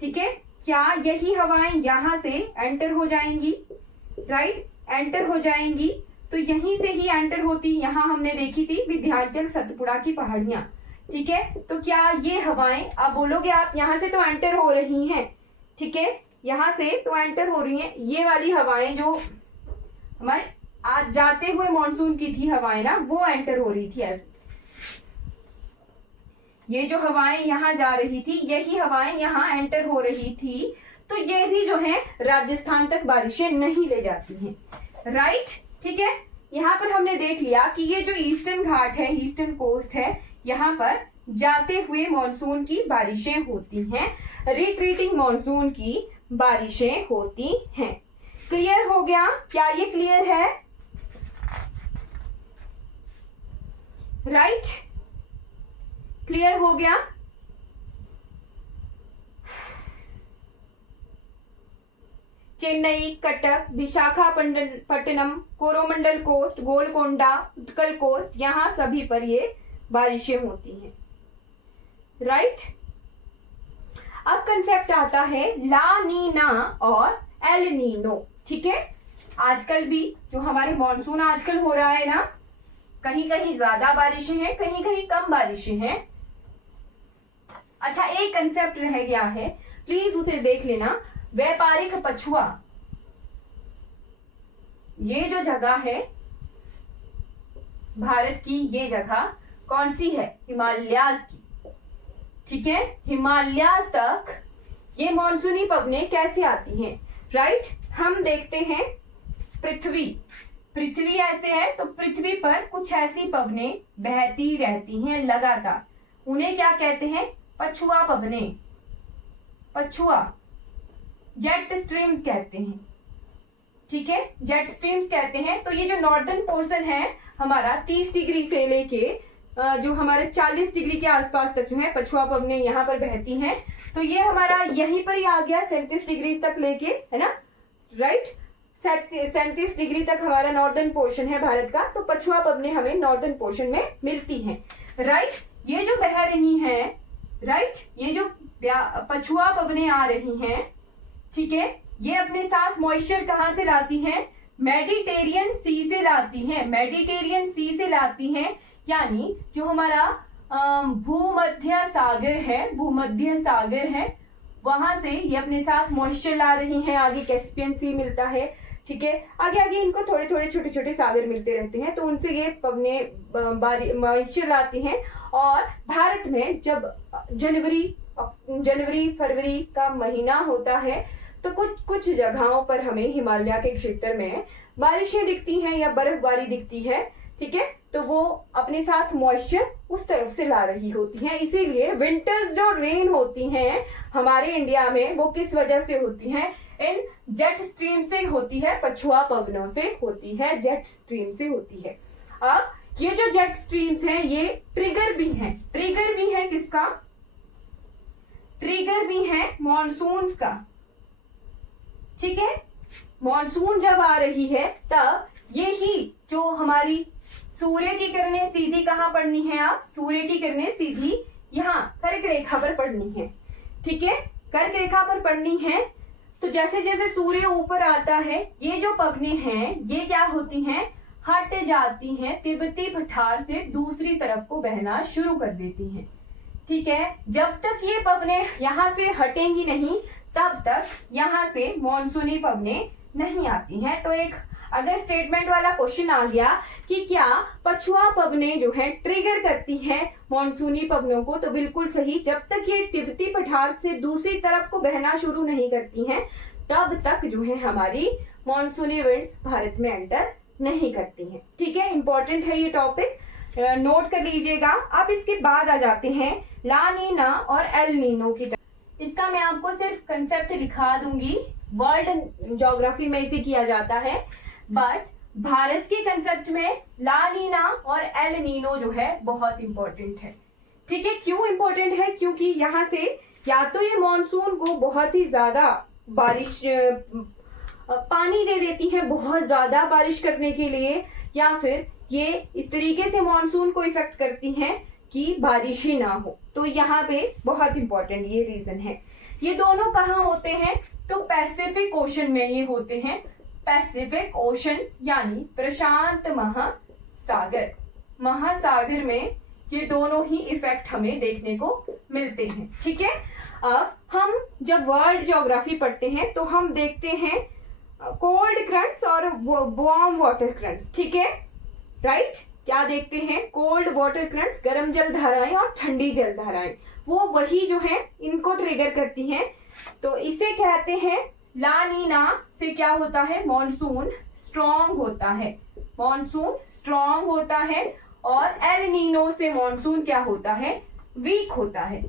ठीक है। क्या यही हवाएं यहाँ से एंटर हो जाएंगी, राइट, एंटर हो जाएंगी। तो यहीं से ही एंटर होती, यहाँ हमने देखी थी विंध्याचल सतपुड़ा की पहाड़ियां, ठीक है। तो क्या ये हवाएं, आप बोलोगे आप यहाँ से तो एंटर हो रही हैं, ठीक है, यहाँ से तो एंटर हो रही हैं। ये वाली हवाएं जो हमारे आज जाते हुए मॉनसून की थी हवाएं ना, वो एंटर हो रही थी ऐसे। ये जो हवाएं यहाँ जा रही थी, यही हवाएं यहाँ एंटर हो रही थी। तो ये भी जो है राजस्थान तक बारिशें नहीं ले जाती हैं, राइट, ठीक है। यहाँ पर हमने देख लिया कि ये जो ईस्टर्न घाट है, ईस्टर्न कोस्ट है, यहाँ पर जाते हुए मॉनसून की बारिशें होती हैं, रिट्रीटिंग मॉनसून की बारिशें होती हैं। क्लियर हो गया, क्या ये क्लियर है, राइट, क्लियर हो गया। चेन्नई, कटक, विशाखापट्टनम, कोरोमंडल कोस्ट, गोलकोंडा, उत्कल कोस्ट, यहाँ सभी पर ये बारिशें होती हैं, राइट। अब कंसेप्ट आता है ला नीना और एल नीनो, ठीक है। आजकल भी जो हमारे मॉनसून आजकल हो रहा है ना, कहीं कहीं ज्यादा बारिशें हैं, कहीं कहीं कम बारिशें हैं। अच्छा, एक कंसेप्ट रह गया है, प्लीज उसे देख लेना। व्यापारिक पछुआ, ये जो जगह है भारत की, ये जगह कौन सी है, हिमालयाज की, ठीक है। हिमालयाज तक ये मॉनसूनी पवनें कैसे आती हैं, राइट। हम देखते हैं पृथ्वी ऐसे है, तो पृथ्वी पर कुछ ऐसी पवनें बहती रहती हैं लगातार, उन्हें क्या कहते हैं, पछुआ पवनें, पछुआ, जेट स्ट्रीम्स कहते हैं, ठीक है, जेट स्ट्रीम्स कहते हैं। तो ये जो नॉर्दर्न पोर्शन है हमारा 30 डिग्री से लेके जो हमारे 40 डिग्री के आसपास तक जो है पछुआ पवनें यहाँ पर बहती हैं। तो ये हमारा यहीं पर ही आ गया 37 डिग्री तक लेके, है ना, राइट। 37 डिग्री तक हमारा नॉर्दर्न पोर्शन है भारत का। तो पछुआ पवनें हमें नॉर्दर्न पोर्शन में मिलती हैं, राइट। ये जो बह रही हैं, राइट, ये जो पछुआ पवनें आ रही हैं, ठीक है, ये अपने साथ मॉइस्चर कहां से लाती हैं, मेडिटेरियन सी से लाती हैं, मेडिटेरियन सी से लाती हैं। यानी जो हमारा भूमध्य सागर है, वहां से ये अपने साथ मॉइस्चर ला रही हैं। आगे कैस्पियन सी मिलता है, ठीक है, आगे आगे इनको थोड़े थोड़े छोटे छोटे सागर मिलते रहते हैं, तो उनसे ये पवनें मॉइस्चर लाती हैं। और भारत में जब जनवरी फरवरी का महीना होता है, तो कुछ जगहों पर हमें हिमालय के क्षेत्र में बारिशें दिखती हैं या बर्फबारी दिखती है, ठीक है। तो वो अपने साथ मॉइस्चर उस तरफ से ला रही होती हैं। इसीलिए विंटर्स जो रेन होती हैं हमारे इंडिया में, वो किस वजह से होती हैं, इन जेट स्ट्रीम से होती है, पछुआ पवनों से होती है, जेट स्ट्रीम से होती है। अब ये जो जेट स्ट्रीम्स हैं, ये ट्रिगर भी है किसका, ट्रिगर भी है मॉनसून का, ठीक है। मॉनसून जब आ रही है, तब यही जो हमारी सूर्य की किरणें सीधी कहां पड़नी है, आप सूर्य की किरणें सीधी यहाँ कर्क रेखा पर पड़नी है, ठीक है, कर्क रेखा पर पड़नी है। तो जैसे जैसे सूर्य ऊपर आता है, ये जो पवनें हैं, ये क्या होती हैं, हट जाती हैं, तिब्बती पठार से दूसरी तरफ को बहना शुरू कर देती हैं, ठीक है, जब तक ये पवनें यहाँ से हटेंगी नहीं तब तक यहाँ से मॉनसूनी पवनें नहीं आती हैं। तो एक अगर स्टेटमेंट वाला क्वेश्चन आ गया कि क्या पछुआ पवनें जो है ट्रिगर करती हैं मॉनसूनी पवनों को, तो बिल्कुल सही। जब तक ये तिब्बती पठार से दूसरी तरफ को बहना शुरू नहीं करती हैं तब तक जो है हमारी मॉनसूनी विंड्स भारत में एंटर नहीं करती हैं। ठीक है, इंपॉर्टेंट है ये टॉपिक, नोट कर लीजिएगा। अब इसके बाद आ जाते हैं ला नीना और एल नीनो की तरफ। इसका मैं आपको सिर्फ कंसेप्ट दिखा दूंगी, वर्ल्ड ज्योग्राफी में इसे किया जाता है, बट भारत के कंसेप्ट में ला नीना और एल नीनो जो है बहुत इंपॉर्टेंट है। ठीक है, क्यों इंपॉर्टेंट है? क्योंकि यहाँ से या तो ये मॉनसून को बहुत ही ज्यादा बारिश पानी दे देती है, बहुत ज्यादा बारिश करने के लिए, या फिर ये इस तरीके से मॉनसून को इफेक्ट करती हैं कि बारिश ही ना हो। तो यहाँ पे बहुत इंपॉर्टेंट ये रीजन है। ये दोनों कहाँ होते हैं? तो पैसिफिक ओशन में ये होते हैं। पैसिफिक ओशन यानी प्रशांत महासागर में ये दोनों ही इफेक्ट हमें देखने को मिलते हैं। ठीक है, अब हम जब वर्ल्ड ज्योग्राफी पढ़ते हैं तो हम देखते हैं कोल्ड करंट्स और वार्म वाटर करंट्स। ठीक है, राइट, क्या देखते हैं? कोल्ड वाटर करंट्स, गर्म जल धाराएं और ठंडी जल धाराएं, वो वही जो है इनको ट्रिगर करती हैं। तो इसे कहते हैं ला नीना से क्या होता है? मॉनसून स्ट्रॉन्ग होता है, मॉनसून स्ट्रॉन्ग होता है, और एल नीनो से मॉनसून क्या होता है? वीक होता है।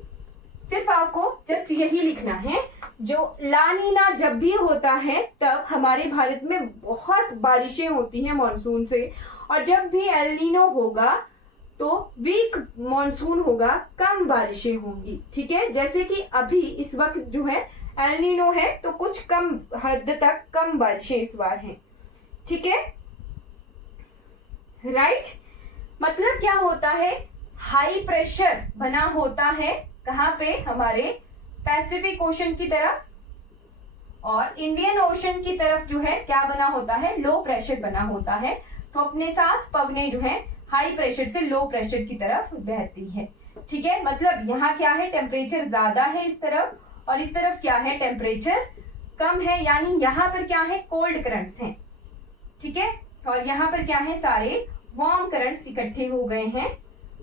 सिर्फ आपको जस्ट यही लिखना है, जो ला नीना जब भी होता है तब हमारे भारत में बहुत बारिशें होती हैं मॉनसून से, और जब भी एल नीनो होगा तो वीक मॉनसून होगा, कम बारिशें होंगी। ठीक है, जैसे कि अभी इस वक्त जो है एल नीनो है तो कुछ कम हद तक कम बारिशें इस बार हैं। ठीक है, राइट, मतलब क्या होता है? हाई प्रेशर बना होता है कहाँ पे? हमारे पैसिफिक ओशन की तरफ, और इंडियन ओशन की तरफ जो है क्या बना होता है? लो प्रेशर बना होता है। तो अपने साथ पवनें जो है हाई प्रेशर से लो प्रेशर की तरफ बहती है। ठीक है, मतलब यहाँ क्या है? टेम्परेचर ज्यादा है इस तरफ, और इस तरफ क्या है? टेम्परेचर कम है, यानी यहाँ पर क्या है? कोल्ड करंट्स हैं। ठीक है, और यहाँ पर क्या है? सारे वार्म करंट्स इकट्ठे हो गए हैं,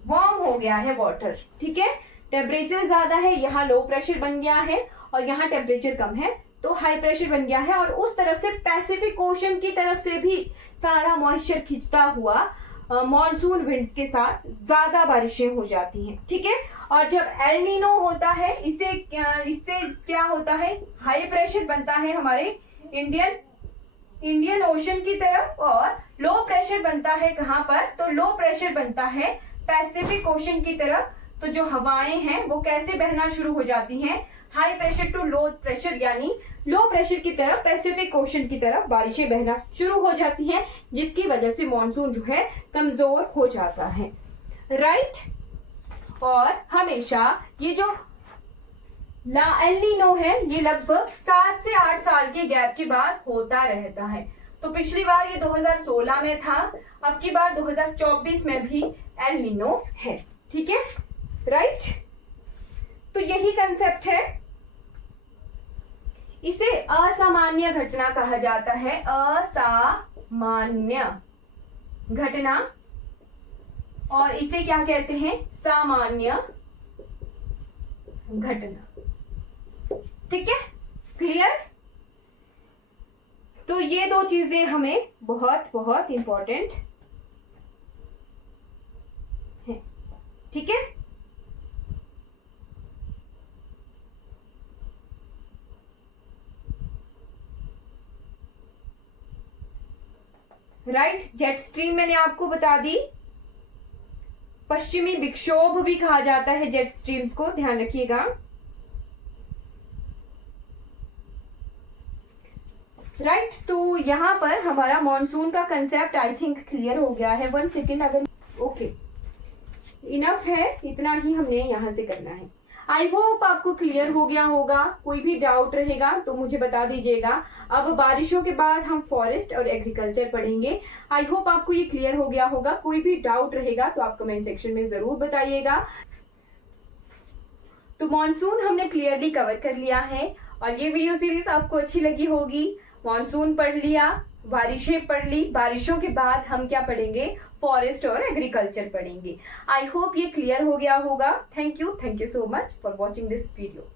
वार्म हो गया है वाटर। ठीक है, टेम्परेचर ज्यादा है, यहाँ लो प्रेशर बन गया है, और यहाँ टेम्परेचर कम है तो हाई प्रेशर बन गया है, और उस तरफ से पैसिफिक ओशन की तरफ से भी सारा मॉइस्चर खिंचता हुआ मॉनसून विंड्स के साथ ज्यादा बारिशें हो जाती हैं। ठीक है, और जब एल नीनो होता है इससे क्या होता है? हाई प्रेशर बनता है हमारे इंडियन ओशन की तरफ, और लो प्रेशर बनता है कहाँ पर? तो लो प्रेशर बनता है पैसिफिक ओशन की तरफ। तो जो हवाएं हैं वो कैसे बहना शुरू हो जाती हैं? High pressure to low pressure, यानी लो प्रेशर की तरफ, पैसिफिक ओशन की तरफ बारिशें बहना शुरू हो जाती हैं, जिसकी वजह से मॉनसून जो है कमजोर हो जाता है। राइट, और हमेशा ये जो एल नीनो है ये लगभग 7 से 8 साल के गैप के बाद होता रहता है। तो पिछली बार ये 2016 में था, अब की बार 2024 में भी एल नीनो है। ठीक है, राइट, तो यही कंसेप्ट है। इसे असामान्य घटना कहा जाता है, असामान्य घटना, और इसे क्या कहते हैं? सामान्य घटना। ठीक है, क्लियर? तो ये दो चीजें हमें बहुत बहुत इंपॉर्टेंट है। ठीक है, राइट, जेट स्ट्रीम मैंने आपको बता दी, पश्चिमी विक्षोभ भी कहा जाता है जेट स्ट्रीम्स को, ध्यान रखिएगा। राइट, तो यहाँ पर हमारा मॉनसून का कंसेप्ट आई थिंक क्लियर हो गया है। 1 सेकेंड, अगर ओके इनफ है, इतना ही हमने यहाँ से करना है। आई होप आपको क्लियर हो गया होगा। कोई भी डाउट रहेगा तो मुझे बता दीजिएगा। अब बारिशों के बाद हम फॉरेस्ट और एग्रीकल्चर पढ़ेंगे। आई होप आपको ये क्लियर हो गया होगा। कोई भी डाउट रहेगा तो आप कमेंट सेक्शन में जरूर बताइएगा। तो मॉनसून हमने क्लियरली कवर कर लिया है और ये वीडियो सीरीज आपको अच्छी लगी होगी। मॉनसून पढ़ लिया, बारिशें पढ़ ली, बारिशों के बाद हम क्या पढ़ेंगे, फॉरेस्ट और एग्रीकल्चर पढ़ेंगे। आई होप ये क्लियर हो गया होगा। Thank you so much for watching this video.